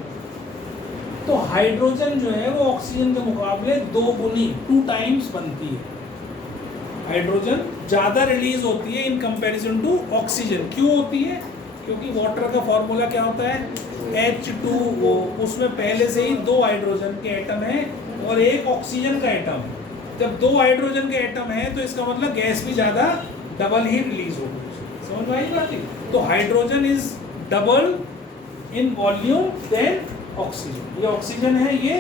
तो हाइड्रोजन जो है वो ऑक्सीजन के मुकाबले 2 गुनी 2 टाइम्स बनती है। हाइड्रोजन ज़्यादा रिलीज होती है इन कंपैरिजन टू ऑक्सीजन। क्यों होती है? क्योंकि वाटर का फॉर्मूला क्या होता है, H2O, उसमें पहले से ही 2 हाइड्रोजन के एटम हैं और 1 ऑक्सीजन का एटम है। जब 2 हाइड्रोजन के एटम है तो इसका मतलब गैस भी ज़्यादा, डबल ही रिलीज होगी। समझ में आई बात है? तो hydrogen is double in volume than oxygen. ये ऑक्सीजन है, ये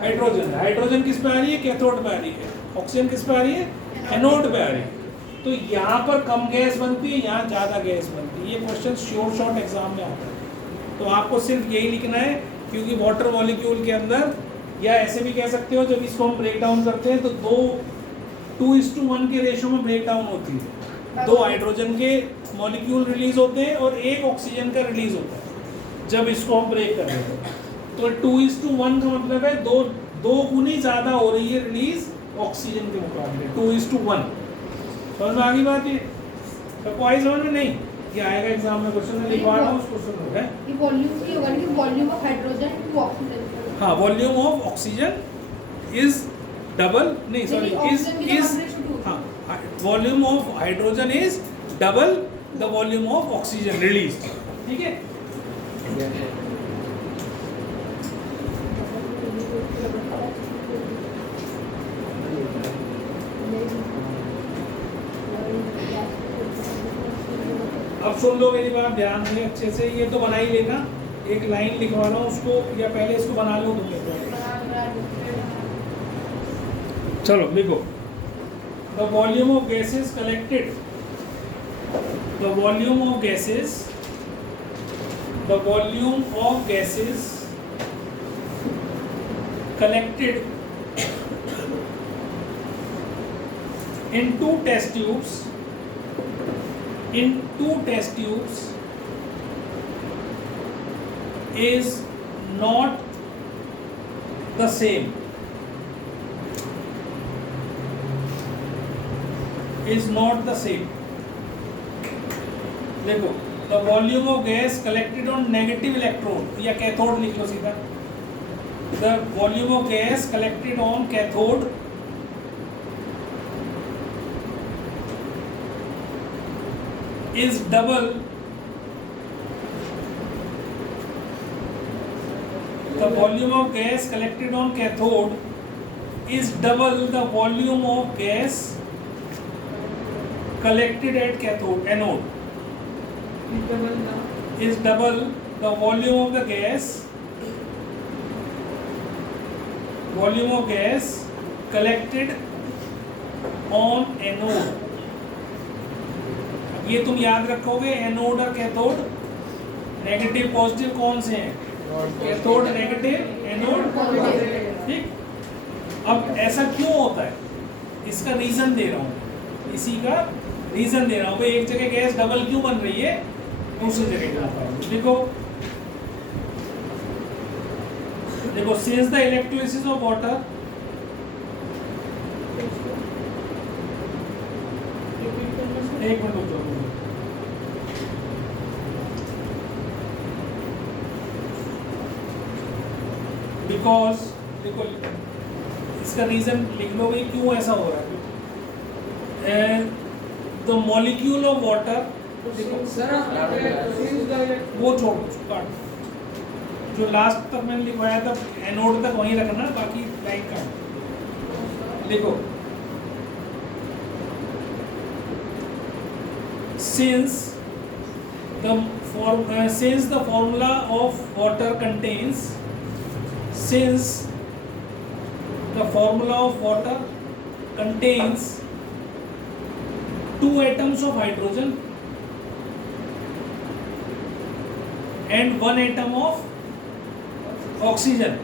हाइड्रोजन है। हाइड्रोजन किस पे आ रही है? कैथोड पे आ रही है। ऑक्सीजन किस पे आ रही है? एनोड पे आ रही है। तो यहाँ पर कम गैस बनती है, यहाँ ज़्यादा गैस बनती है। ये क्वेश्चन श्योर शॉर्ट एग्जाम में आता है। तो आपको सिर्फ यही लिखना है, क्योंकि वाटर मॉलिक्यूल के अंदर, या ऐसे भी कह सकते हो जब इसको हम ब्रेक डाउन करते हैं तो 2:1 के रेशो में ब्रेक डाउन होती है। 2 हाइड्रोजन के मॉलिक्यूल रिलीज होते हैं और 1 ऑक्सीजन का रिलीज होता है जब इसको हम ब्रेक कर रहे हैं। तो 2:1 का मतलब है 2 गुनी ज़्यादा हो रही है रिलीज ऑक्सीजन के मुकाबले, 2:1। समझ में आ गई बात? ये सबको आई समझ में? नहीं, ये आएगा एग्जाम में क्वेश्चन, लिखवा रहा हूँ उस क्वेश्चन में। ये वॉल्यूम की होगा कि volume of hydrogen to oxygen. हाँ, volume of oxygen is double, नहीं सॉरी, इज हाँ, volume of hydrogen is double the volume of oxygen release. ठीक है, अब सुन लो मेरी बात ध्यान से अच्छे से। ये तो बना ही लेना, एक लाइन लिखवा लो उसको, या पहले इसको बना लो तुम लोग। चलो लिखो, the volume of gases collected, the volume of gases, the volume of gases collected in 2 test tubes, in 2 test tubes is not the same, is not the same। देखो, the volume of gas collected on negative electrode, या cathode लिख लो सीधा, the volume of gas collected on cathode is double the volume of gas collected on cathode is double the volume of gas collected at cathode anode is double the volume of the gas collected on anode। ये तुम याद रखोगे, anode और cathode, negative positive कौन से हैं? Cathode negative, anode positive. ठीक। अब ऐसा क्यों होता है, इसका रीजन दे रहा हूँ, इसी का रीजन दे रहा हूँ। भाई एक जगह गैस डबल क्यों बन रही है, दूसरी जगह क्यों? देखो देखो, since the electrolysis of water, एक मिनट रुको, बिकॉज देखो इसका रीजन लिख लो भाई क्यों ऐसा हो रहा है। द मॉलिक्यूल ऑफ वाटर, वो छोड़ काट, जो लास्ट तक मैंने लिखवाया था एनोड तक वहीं रखना, बाकी लाइन काट। देखो, since the formula of water contains, since the formula of water contains 2 atoms of hydrogen and 1 atom of oxygen.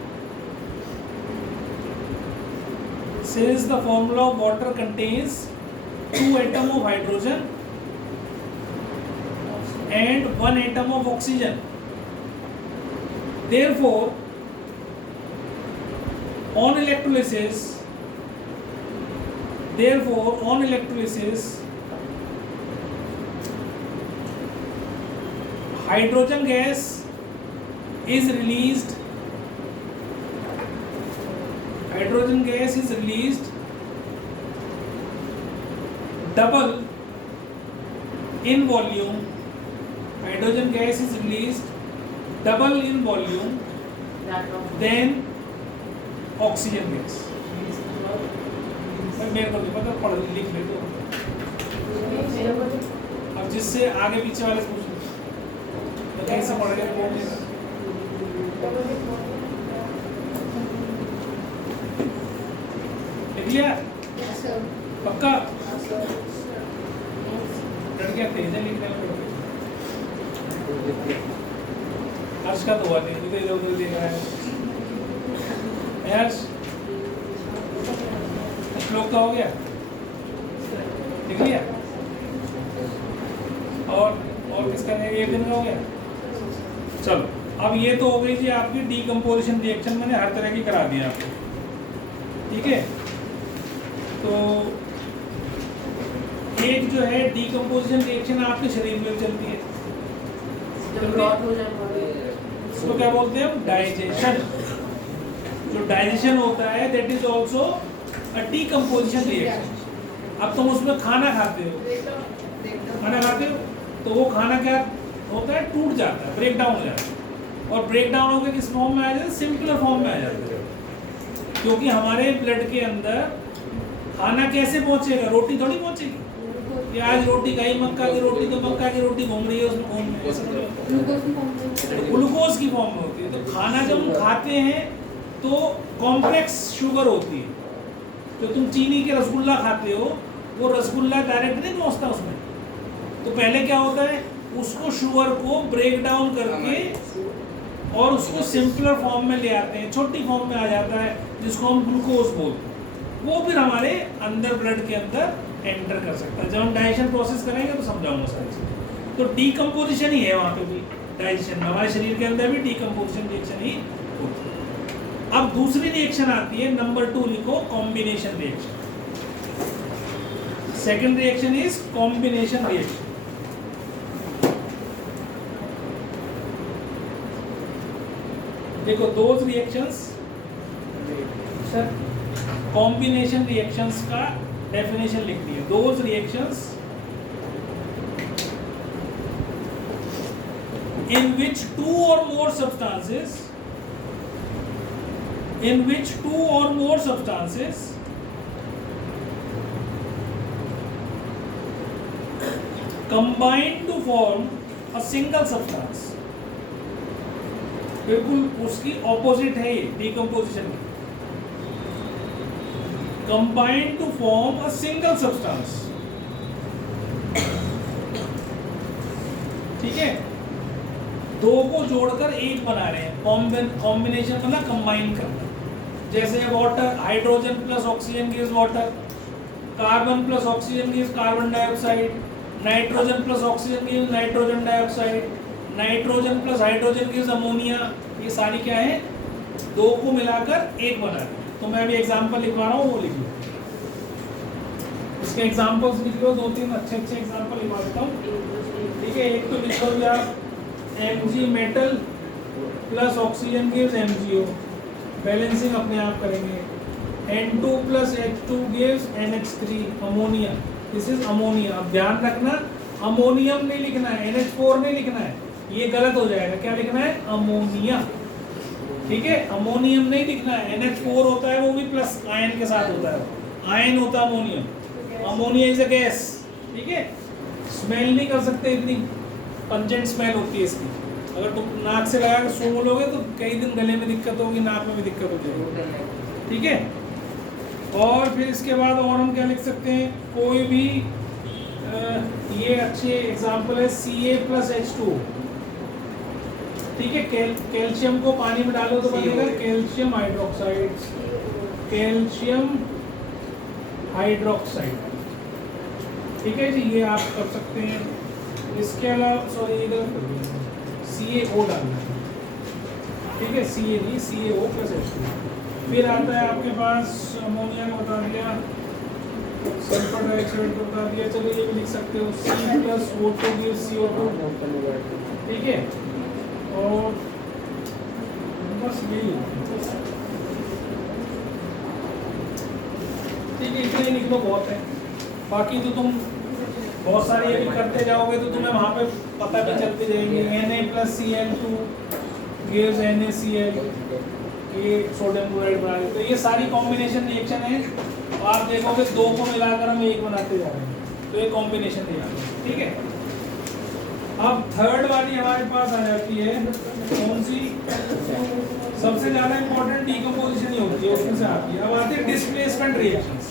Since the formula of water contains 2 atoms of hydrogen and 1 atom of oxygen, therefore on electrolysis hydrogen gas is released double in volume. Hydrogen gas is released double in volume than oxygen gas. मेरे को नहीं पता, पढ़ लिख ले दो। अब जिससे आगे पीछे वाले पूछो तो कैसे पढ़ेगा बोर्ड में? लिख लिया? पक्का? लड़के तेज है लिखने में। हर्ष का तो हुआ नहीं, तो इधर उधर लिख रहा है। हर्ष श्लोक का हो गया, लिख लिया? और किसका एक दिन का हो गया? चलो, अब ये तो हो गई जी आपकी डीकम्पोजिशन रिएक्शन, मैंने हर तरह की करा दी आपको, ठीक है। तो एक जो है डीकम्पोजिशन रिएक्शन आपके शरीर में चलती है, उसको क्या बोलते हैं? डाइजेशन। जो डाइजेशन होता है that is also decomposition reaction. अब तुम उसमें खाना खाते हो तो वो खाना क्या होता है? टूट जाता है, ब्रेक डाउन हो जाता है, और ब्रेक डाउन होकर किस फॉर्म में आ जाता है? सिंपलर फॉर्म में आ जाता है। क्योंकि हमारे ब्लड के अंदर खाना कैसे पहुंचेगा? रोटी थोड़ी पहुंचेगी कि आज रोटी खाई मक्का की रोटी, तो मक्का की रोटी घूम रही है उसमें घूम ग्लूकोज की फॉर्म में होती है। तो खाना जब हम खाते हैं तो कॉम्प्लेक्स शुगर होती है। जो तुम चीनी के रसगुल्ला खाते हो, वो रसगुल्ला डायरेक्ट नहीं पहुंचता उसमें, तो पहले क्या होता है? उसको शुगर को ब्रेक डाउन करके और उसको सिंपलर फॉर्म में ले आते हैं, छोटी फॉर्म में आ जाता है, जिसको हम ग्लूकोज बोलते हैं। वो फिर हमारे अंदर ब्लड के अंदर एंटर कर सकता है। जब हम डाइजेशन प्रोसेस करेंगे तो समझाऊंगा सारी चीज़। तो डीकम्पोजिशन ही है वहाँ पे भी, डाइजेशन में हमारे शरीर के अंदर भी डीकम्पोजिशन रिएक्शन ही होती है। अब दूसरी रिएक्शन आती है, नंबर 2 लिखो, combination reaction. Second reaction is combination reaction. देखो दोज रिएक्शंस, कॉम्बिनेशन रिएक्शंस का डेफिनेशन लिख दिया। Those reactions in which two or more substances combine to form a single substance। बिल्कुल उसकी ऑपोजिट है ये डीकम्पोजिशन की। combine to form a single substance, ठीक है। दो को जोड़कर एक बना रहे हैं, कॉम्बिनेशन मतलब कंबाइन करना। जैसे water, hydrogen plus oxygen gives water, carbon plus oxygen gives carbon dioxide, nitrogen plus oxygen gives nitrogen dioxide, nitrogen plus hydrogen gives ammonia. ये सारी क्या है? दो को मिलाकर एक बना रहे हैं। तो मैं अभी एग्जांपल लिखवा रहा हूँ, वो लिख लो, इसके एग्जांपल्स लिख लो, 2-3 अच्छे एग्जांपल लिखवा देता हूँ, ठीक है। एक तो लिख लो आप Mg metal plus oxygen gives MgO, balancing अपने आप करेंगे। N2 plus H2 gives NH3, ammonia. This is ammonia. अब ध्यान रखना, अमोनियम नहीं लिखना है, NH4 नहीं लिखना है, ये गलत हो जाएगा। क्या लिखना है? अमोनिया, ठीक है। अमोनियम नहीं लिखना है, NH4 होता है, वो भी प्लस आयन के साथ होता है, आयन होता है ammonium. Ammonia is a gas, ठीक है। स्मेल नहीं कर सकते, इतनी पंजेंट स्मेल होती है इसकी। अगर तुम नाक से लगा कर सूंघ लोगे तो कई दिन गले में दिक्कत होगी, नाक में भी दिक्कत हो जाएगी, ठीक है। और फिर इसके बाद और हम क्या लिख सकते हैं, कोई भी ये अच्छे एग्जाम्पल है Ca+H2O। ठीक है, कैल्शियम को पानी में डालो तो बनेगा कैल्शियम हाइड्रोक्साइड, कैल्शियम हाइड्रोक्साइड। ठीक है जी, ये आप कर सकते हैं। इसके अलावा सॉरी ये गलत कर दिया, CaO डालना है। ठीक है, Ca नहीं CaO+H2। फिर आता है आपके पास अमोनिया का बता दिया, सल्फर डाइऑक्साइड का बता दिया। चलो ये भी लिख सकते हो C+O2 gives CO2। ठीक है, और बस यही ठीक है, इतना ही लिख लो बहुत है। बाकी तो तुम बहुत सारी अभी करते जाओगे तो तुम्हें वहाँ पे पता भी चलती जाएंगी। Na+Cl2 gives NaCl, ये सोडियम क्लोराइड बना देते। तो ये सारी कॉम्बिनेशन रिएक्शन है, आप देखोगे दो को मिलाकर हम एक बनाते जा रहे हैं, तो ये कॉम्बिनेशन रिएक्शन। ठीक है, अब थर्ड वाली हमारे पास आ जाती है कौन सी, सबसे ज्यादा इंपॉर्टेंट डीकंपोजिशन ही होती है, उसमें से आती है। अब आती है डिस्प्लेसमेंट रिएक्शंस।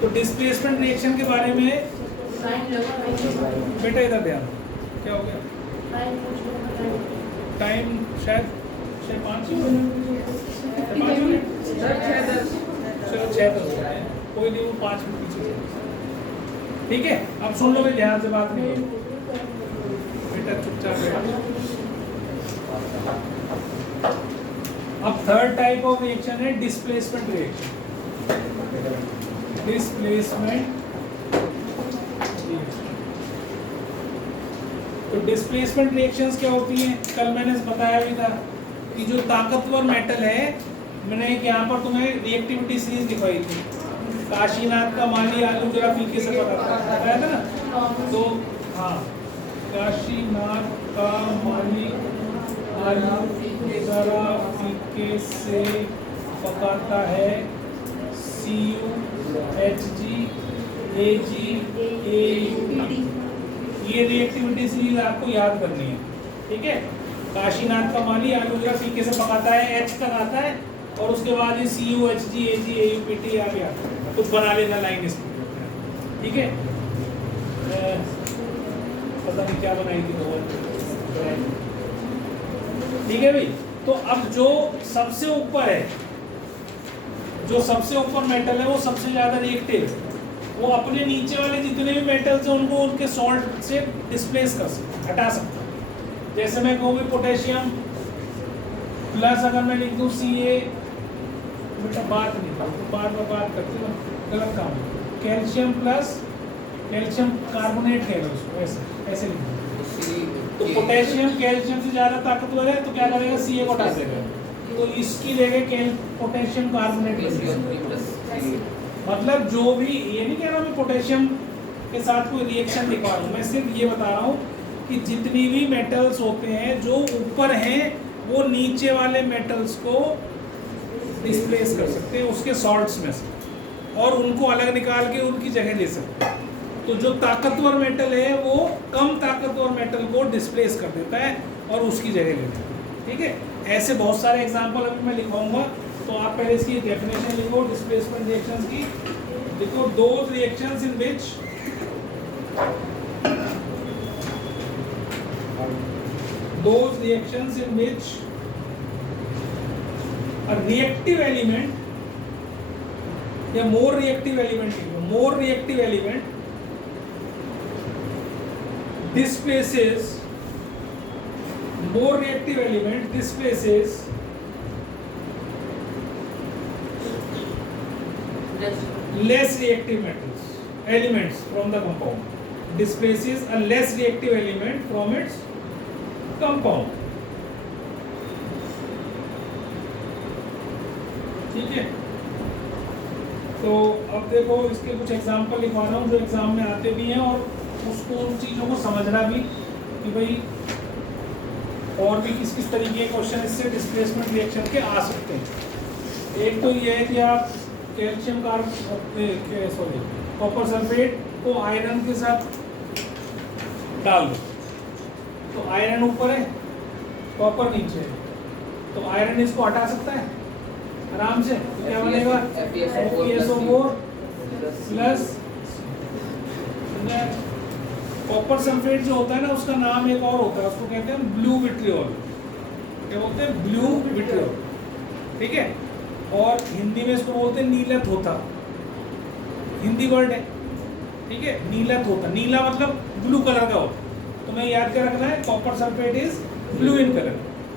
तो डिस्प्लेसमेंट रिएक्शन के बारे में बेटा इधर ध्यान, क्या हो गया टाइम, शायद 5 चलो 6 हो गया, कोई नहीं, वो 5 मिनट पीछे। ठीक है, अब सुन लो, ध्यान से बात नहीं बेटा, चुपचाप बैठो। अब थर्ड टाइप ऑफ रिएक्शन है डिस्प्लेसमेंट रिएक्शन। डिस्प्लेसमेंट, तो डिस्प्लेसमेंट रिएक्शंस क्या होती हैं, कल मैंने बताया भी था कि जो ताकतवर मेटल है, मैंने यहाँ पर तुम्हें रिएक्टिविटी सीरीज दिखाई थी, काशीनाथ का माली आलू जरा फीके से बताया था ना। तो हाँ, काशीनाथ का माली आलू जरा फीके से पकाता है, CuHg AgAU। ये रिएक्टिविटी सीरीज आपको याद करनी है। ठीक है, काशीनाथ का माली आलू जरा फीके से पकाता है, H तक आता है, और उसके बाद ये CuHg AgAUPT आ गया, कुछ बना लेना लाइन इसमें। ठीक है, पता नहीं क्या बनाई थी तो। ठीक है भाई, तो अब जो सबसे ऊपर है, जो सबसे ऊपर मेटल है वो सबसे ज्यादा रिएक्टिव है, वो अपने नीचे वाले जितने भी मेटल्स हैं उनको उनके सॉल्ट से डिस्प्लेस कर सकता है, हटा सकता है। जैसे मैं कहूँ पोटेशियम प्लस, अगर मैं लिख दूँ Ca, बेटा बात नहीं कर, तो बात में बात करते हो, गलत काम है। कैल्शियम प्लस कैल्शियम कार्बोनेट कह लो उसको, ऐसे ऐसे लिख दो। तो पोटेशियम कैल्शियम से ज़्यादा ताकतवर है, तो क्या करेगा, Ca को हटा देगा, तो इसकी जगह पोटेशियम कार्बोनेट लगेगा। मतलब जो भी, ये नहीं कह रहा मैं पोटेशियम के साथ कोई रिएक्शन दिखा रहा हूँ, मैं सिर्फ ये बता रहा हूँ कि जितनी भी मेटल्स होते हैं जो ऊपर हैं वो नीचे वाले मेटल्स को डिस्प्लेस कर सकते हैं उसके सॉल्ट्स में से, और उनको अलग निकाल के उनकी जगह ले सकते हैं। तो जो ताकतवर मेटल है वो कम ताकतवर मेटल को डिस्प्लेस कर देता है और उसकी जगह ले लेता है। ठीक है, ऐसे बहुत सारे एग्जाम्पल अभी मैं लिखाऊंगा, तो आप पहले इसकी डेफिनेशन लिखो डिस्प्लेसमेंट रिएक्शंस की। देखो, those reactions in which those reactions in which a reactive element या more reactive element displaces less reactive elements from the compound, displaces a less reactive element from its compound। ठीक है, तो अब देखो इसके कुछ एग्जाम्पल लिखवा रहा हूँ जो एग्जाम में आते भी हैं, और उसको उन चीज़ों को समझना भी कि भाई और भी किस किस तरीके के क्वेश्चन इससे डिस्प्लेसमेंट रिएक्शन के आ सकते हैं। एक तो ये है कि आप कैल्शियम कॉपर सल्फेट को आयरन के साथ डाल दो, तो आयरन ऊपर है, कॉपर नीचे है, तो आयरन इसको हटा सकता है, आराम से। तो क्या बनेगा FeSO4 प्लस कॉपर सल्फेट जो होता है ना, उसका नाम एक और होता है, उसको कहते हैं ब्लू विट्रियोल। क्या बोलते हैं? Blue vitriol. ठीक है। और हिंदी में इसको बोलते हैं नीला थोथा, हिंदी वर्ड है। ठीक है, नीला थोथा, नीला मतलब ब्लू कलर का होता है। तो मैं याद कर रखना है, copper sulphate is blue in colour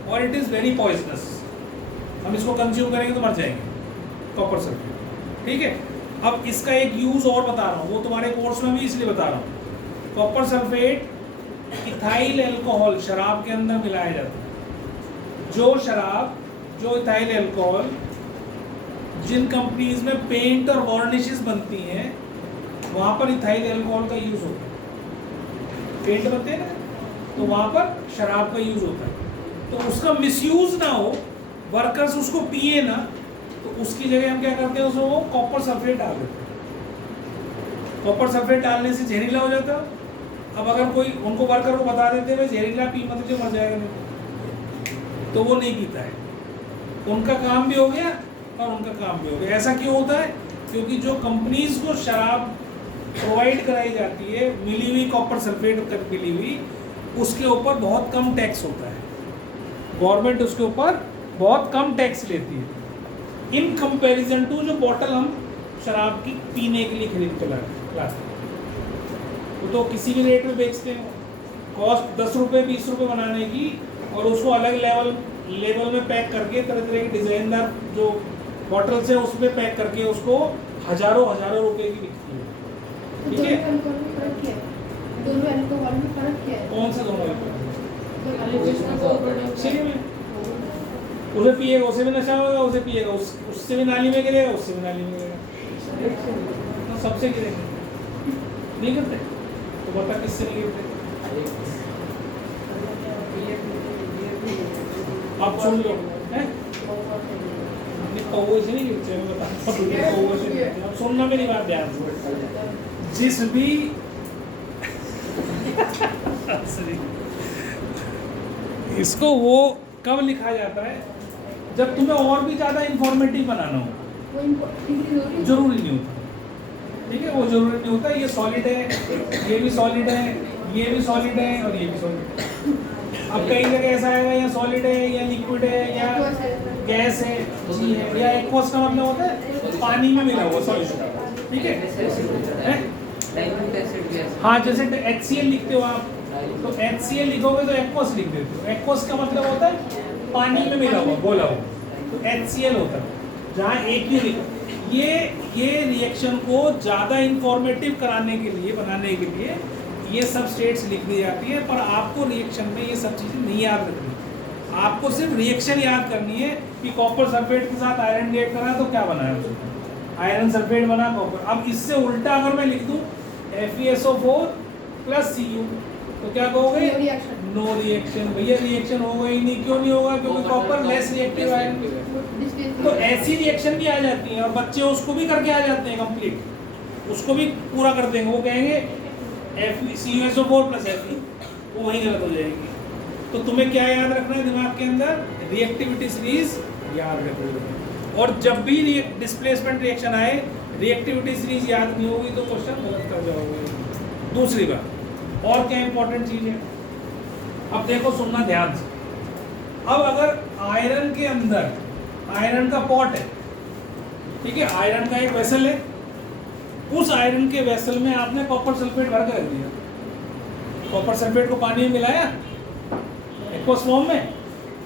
और इट इज वेरी पॉइजनस। हम इसको कंज्यूम करेंगे तो मर जाएंगे, कॉपर सल्फेट। ठीक है। अब इसका एक यूज और बता रहा हूँ, वो तुम्हारे कोर्स में भी इसलिए बता रहा हूँ। कॉपर सल्फेट इथाइल अल्कोहल शराब के अंदर मिलाया जाता है। जो शराब, जो इथाइल अल्कोहल जिन कंपनीज में पेंट और वार्निशेस बनती हैं, वहाँ पर इथाइल अल्कोहल का यूज होता है। पेंट बनते हैं ना, तो वहाँ पर शराब का यूज होता है। तो उसका मिसयूज ना हो, वर्कर्स उसको पिए ना, तो उसकी जगह हम क्या करते हैं, उसको कॉपर सल्फेट डाल देते हैं। कॉपर सल्फेट डालने से जहरीला हो जाता है। अब अगर कोई उनको वर्कर को बता देते हैं जहरीला पी मत, जो मर जाएगा नहीं, तो वो नहीं पीता है। उनका काम भी हो गया और उनका काम भी हो गया। ऐसा क्यों होता है? क्योंकि जो कंपनीज को शराब प्रोवाइड कराई जाती है मिली हुई कॉपर सल्फेट तक मिली हुई, उसके ऊपर बहुत कम टैक्स होता है। गवर्नमेंट उसके ऊपर बहुत कम टैक्स लेती है इन कंपैरिजन टू जो बॉटल हम शराब की पीने के लिए खरीद कर लाते हैं। तो किसी भी रेट में बेचते हैं। कॉस्ट 10 रुपये 20 रुपये बनाने की, और उसको अलग लेवल में पैक करके तरह तरह की डिजाइनदार जो बॉटल्स है उसमें पैक करके उसको हजारों रुपए की बिकती है। तो ठीक है। दोनों अल्कोहल में फर्क क्या है? कौन सा दोनों? तो सेम है। उसे पिएगा उसे भी नशा होगा, उसे पिएगा उससे भी नाली में गिरेगा, उससे भी नाली में गिरेगा। तो सबसे गिरेगा। नहीं गिरते तो बता किससे नहीं गिरते? आप सुन लो, हैं? कौवे से नहीं गिरते, मैं बता कौवे से गिरते। अब सुनना मेरी बात ध्यान से। जिस भी इसको वो कब लिखा जाता है? जब तुम्हें और भी ज़्यादा इंफॉर्मेटिव बनाना हो। जरूरी नहीं होता। ठीक है, वो जरूरी नहीं होता। ये सॉलिड है, ये भी सॉलिड है, ये भी सॉलिड है और ये भी सॉलिड है। अब कई जगह ऐसा आएगा या सॉलिड है या लिक्विड है या गैस है या एक्वस का मतलब होता है पानी में मिला हुआ सॉल्यूशन। ठीक है, हाँ, जैसे HCl लिखते हो आप, तो HCl लिखोगे तो एक्वस लिख देते हो। एक्वस का मतलब होता है पानी में मिला हुआ, घोला हुआ, तो HCl होता है। जहाँ एक ही लिखो, ये रिएक्शन को ज़्यादा इंफॉर्मेटिव कराने के लिए, बनाने के लिए ये सब स्टेट्स लिख दी जाती है। पर आपको रिएक्शन में ये सब चीज़ें नहीं याद रखनी। आपको सिर्फ रिएक्शन याद करनी है कि कॉपर सल्फेट के साथ आयरन रिएक्ट करा तो क्या बना है उसमें, आयरन सल्फेट बना कॉपर। अब इससे उल्टा अगर मैं लिख दूँ FeSO4 प्लस Cu, तो क्या कहोगे? No reaction. भैया रिएक्शन होगा ही नहीं। क्यों नहीं होगा? क्योंकि कॉपर लेस रिएक्टिव आयरन। तो ऐसी रिएक्शन भी आ जाती है और बच्चे उसको भी करके आ जाते हैं कंप्लीट, उसको भी पूरा कर देंगे। वो कहेंगे CuSO4 प्लस Fe, वो वहीं गलत हो जाएगी। तो तुम्हें क्या याद रखना है दिमाग के अंदर? रिएक्टिविटी सीरीज याद रखो। और जब भी डिस्प्लेसमेंट रिएक्शन आए, रिएक्टिविटी सीरीज याद नहीं होगी तो क्वेश्चन गलत कर जाओगे। दूसरी बात और क्या इंपॉर्टेंट चीज है, अब देखो, सुनना ध्यान से। अब अगर आयरन के अंदर आयरन का पॉट है, ठीक है, आयरन का एक वेसल है, उस आयरन के वेसल में आपने कॉपर सल्फेट भर के रख दिया। कॉपर सल्फेट को पानी में मिलाया एक्वस फॉर्म में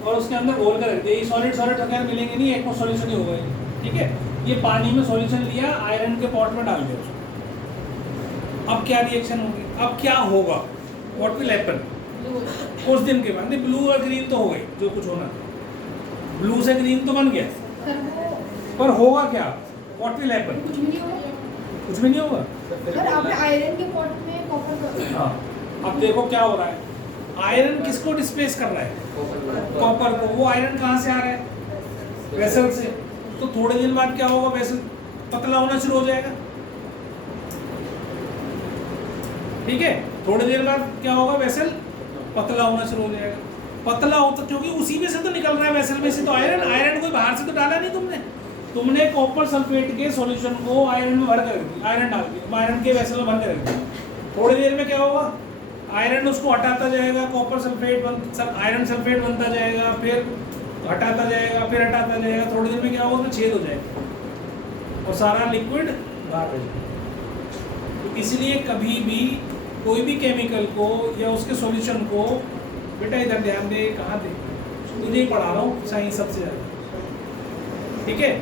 और उसके अंदर घोल कर रख दिया। ये सॉलिड वगैरह मिलेंगे नहीं, एक्वस सॉल्यूशन ही होगा। ठीक है, ये पानी में सॉल्यूशन लिया, आयरन के पॉट में डाल दिया उसको। अब क्या रिएक्शन होगी? अब क्या होगा? What will happen? कुछ दिन के बाद, नहीं, ब्लू और ग्रीन तो हो गई, जो कुछ होना था, ब्लू से ग्रीन तो बन गया, पर होगा क्या? What will happen? कुछ भी नहीं होगा। कुछ भी नहीं होगा। सर आपने आयरन के पॉट में कॉपर कर। हाँ, अब देखो क्या हो रहा है। आयरन किसको डिस्प्लेस कर रहा है? कॉपर को। वो आयरन कहाँ से आ रहा है? वेसल से। तो थोड़े दिन बाद क्या होगा? वेसल पतला होना शुरू हो जाएगा। ठीक है, थोड़ी देर बाद क्या होगा? वेसल पतला होना शुरू हो जाएगा। पतला होता क्योंकि उसी में से तो निकल रहा है, वेसल में से तो आयरन कोई बाहर से तो डाला नहीं तुमने। तुमने कॉपर सल्फेट के सॉल्यूशन को आयरन में भर कर रख दिया, आयरन डाल दिया, आयरन के वेसल में भर कर रख दिया। थोड़ी देर में क्या होगा, आयरन उसको हटाता जाएगा, कॉपर सल्फेट आयरन सल्फेट बनता जाएगा, फिर हटाता जाएगा, फिर हटाता जाएगा। थोड़ी देर में क्या होगा, उसमें छेद हो जाएगा और सारा लिक्विड बाहर हो जाएगा। तो इसलिए कभी भी कोई भी केमिकल को या उसके सॉल्यूशन को, बेटा इधर ध्यान दे, कहाँ दे, तुझे ही पढ़ा रहा हूँ साइंस सबसे ज़्यादा, ठीक है।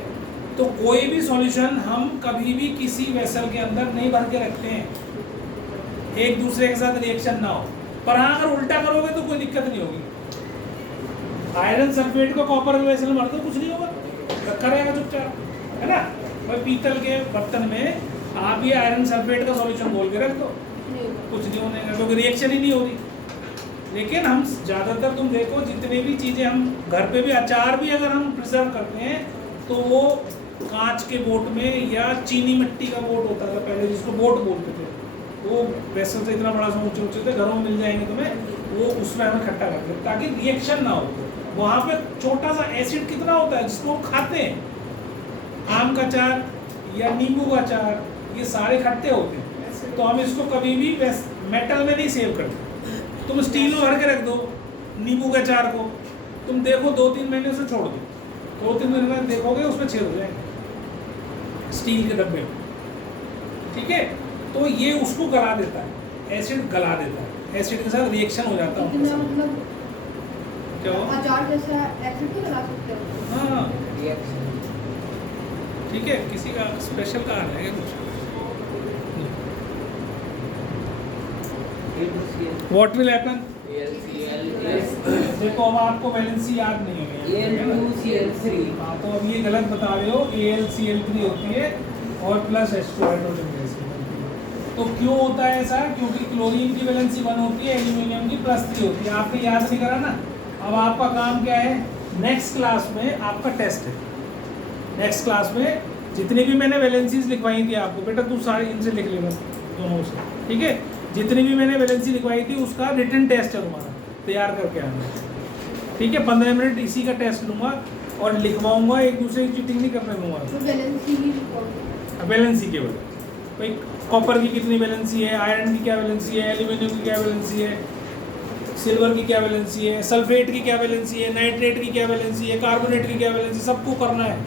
तो कोई भी सॉल्यूशन हम कभी भी किसी वेसल के अंदर नहीं भर के रखते हैं, एक दूसरे के साथ रिएक्शन ना हो। पर हाँ, अगर उल्टा करोगे तो कोई दिक्कत नहीं होगी। आयरन सल्फेट को कॉपर के वेसल में भर दो, कुछ नहीं होगा, रखा रहेगा चुपचाप, है ना। और पीतल के बर्तन में आप ये आयरन सल्फेट का सॉल्यूशन घोल के रख दो, कुछ नहीं होने का, क्योंकि रिएक्शन ही नहीं होगी। लेकिन हम ज़्यादातर तुम देखो, जितने भी चीज़ें हम घर पे भी, अचार भी अगर हम प्रिजर्व करते हैं तो वो कांच के बोट में या चीनी मिट्टी का बोट होता था पहले, जिसको बोट बोलते थे। वो वेसल से इतना बड़ा सा ऊंचे ऊंचे थे, घरों में मिल जाएंगे तुम्हें, वो उसमें हमें खट्टा करते हैं ताकि रिएक्शन ना हो। वहाँ पे छोटा सा एसिड कितना होता है जिसको हम खाते हैं, आम का अचार या नींबू का अचार, ये सारे खट्टे होते हैं। तो हम इसको कभी भी मेटल में नहीं सेव करते। तुम स्टील में भर के रख दो नींबू के अचार को, तुम देखो 2-3 महीने से छोड़ दो, 2-3 महीने में देखोगे उसमें छेद हो जाएंगे स्टील के डब्बे में, ठीक है। तो ये उसको गला देता है, एसिड गला देता है, एसिड के साथ रिएक्शन हो जाता है। मतलब क्या हो, अचार जैसा एसिड भी लगा सकते हो। हाँ रिएक्शन ठीक है, किसी का स्पेशल का है कुछ। व्हाट विल हैपन, देखो अब आपको वैलेंसी याद नहीं है, AL2CL3। हाँ तो अब ये गलत बता रहे हो, AlCl3 होती है और प्लस H2 हाइड्रोजन गैस की बनती है। तो क्यों होता है ऐसा, क्योंकि क्लोरीन की वैलेंसी 1 होती है, एल्यूमिनियम की +3 होती है। आपने याद नहीं करा ना। अब आपका काम क्या है, नेक्स्ट क्लास में आपका टेस्ट है। नेक्स्ट क्लास में जितनी भी मैंने वैलेंसीज लिखवाई थी आपको, बेटा तू सारे इनसे लिख लेना दोनों से, ठीक है। जितनी भी मैंने वैलेंसी लिखवाई थी उसका रिटन टेस्ट है तुम्हारा, तैयार करके आना, ठीक है। 15 मिनट इसी का टेस्ट लूँगा और लिखवाऊंगा, एक दूसरे की चीटिंग नहीं करने दूंगा। तो वैलेंसी ही लिखवाओगे। वैलेंसी केवल भाई, कॉपर की कितनी वैलेंसी है, आयरन की क्या वैलेंसी है, एल्यूमिनियम की क्या वैलेंसी है, सिल्वर की क्या वैलेंसी है, सल्फेट की क्या वैलेंसी है, नाइट्रेट की क्या वैलेंसी है, कार्बोनेट की क्या वैलेंसी, सबको करना है।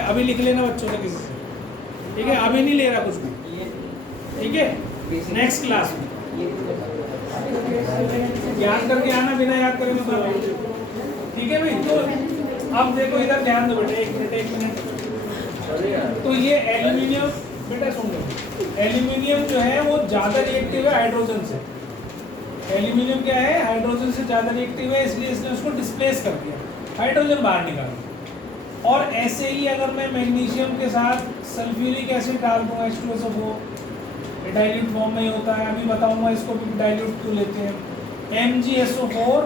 अभी लिख लेना बच्चों से किसी से, ठीक है। अभी नहीं ले रहा कुछ भी, ठीक है। नेक्स्ट क्लास में याद करके आना, बिना याद करे मत आना, ठीक है भाई। तो अब देखो इधर ध्यान दो बेटा, एक मिनट। तो ये एल्यूमिनियम, बेटा सुन लो, एल्यूमिनियम जो है वो ज़्यादा रिएक्टिव है हाइड्रोजन से। एल्यूमिनियम क्या है, हाइड्रोजन से ज़्यादा रिएक्टिव है, इसलिए इसने उसको डिस्प्लेस कर दिया, हाइड्रोजन बाहर निकाला। और ऐसे ही अगर मैं मैग्नीशियम के साथ सल्फ्यूरिक एसिड डाल दूँ H2SO4, डाइल्यूट फॉर्म में ही होता है, अभी बताऊंगा इसको भी डाइल्यूट क्यों लेते हैं। MgSO4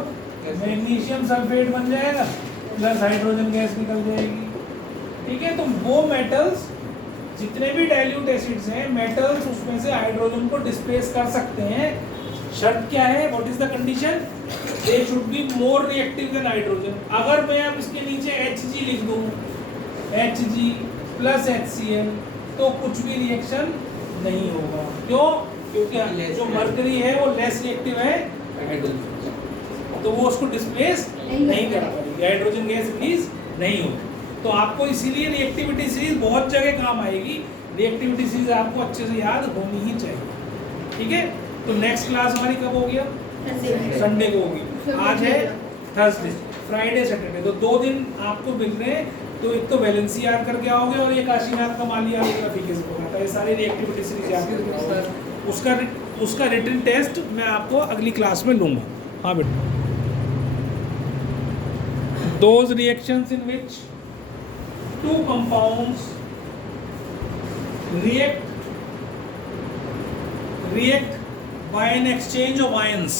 मैग्नीशियम सल्फेट बन जाएगा, प्लस हाइड्रोजन गैस निकल जाएगी, ठीक है। तो वो मेटल्स जितने भी डाइल्यूट एसिड्स हैं, मेटल्स उसमें से हाइड्रोजन को डिस्प्लेस कर सकते हैं। शर्त क्या है, what is the condition, they should be more reactive than hydrogen. अगर मैं अब इसके नीचे Hg लिख दूँ, Hg प्लस HCl, तो कुछ भी रिएक्शन नहीं होगा। क्यों, क्योंकि जो मर्करी है वो लेस रिएक्टिव है, तो वो उसको डिस्प्लेस नहीं कर पाएगी, हाइड्रोजन गैस रिलीज नहीं होगी। तो आपको इसीलिए रिएक्टिविटी सीरीज बहुत जगह काम आएगी। रिएक्टिविटी सीरीज आपको अच्छे से याद होनी ही चाहिए, ठीक है। तो नेक्स्ट क्लास हमारी कब होगी, अब संडे को होगी। आज है थर्सडे, फ्राइडे, सैटरडे, तो 2 दिन आपको मिल रहे हैं। तो एक तो वैलेंसी याद करके आओगे और ये काशीनाथ का माली फीके से पढ़ाता है, ये सारी रिएक्टिविटी सीरीज याद करके उसका रिटन टेस्ट मैं आपको अगली क्लास में लूँगा। हाँ बेटा, those reactions in which 2 compounds react by an exchange of ions,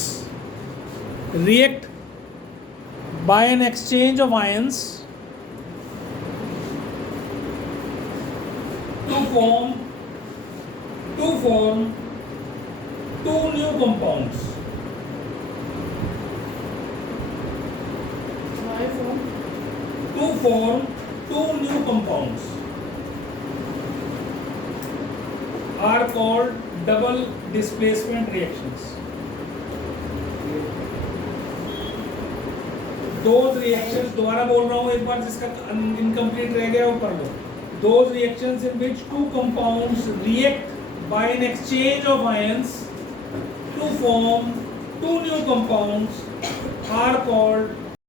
react by an exchange of ions to form 2 new compounds. To form two new compounds are called double displacement reactions. Those reactions, दोबारा बोल रहा हूँ एक बार, जिसका incomplete रह गया वो कर लो. Those reactions in which two compounds react by an exchange of ions to form two new compounds are called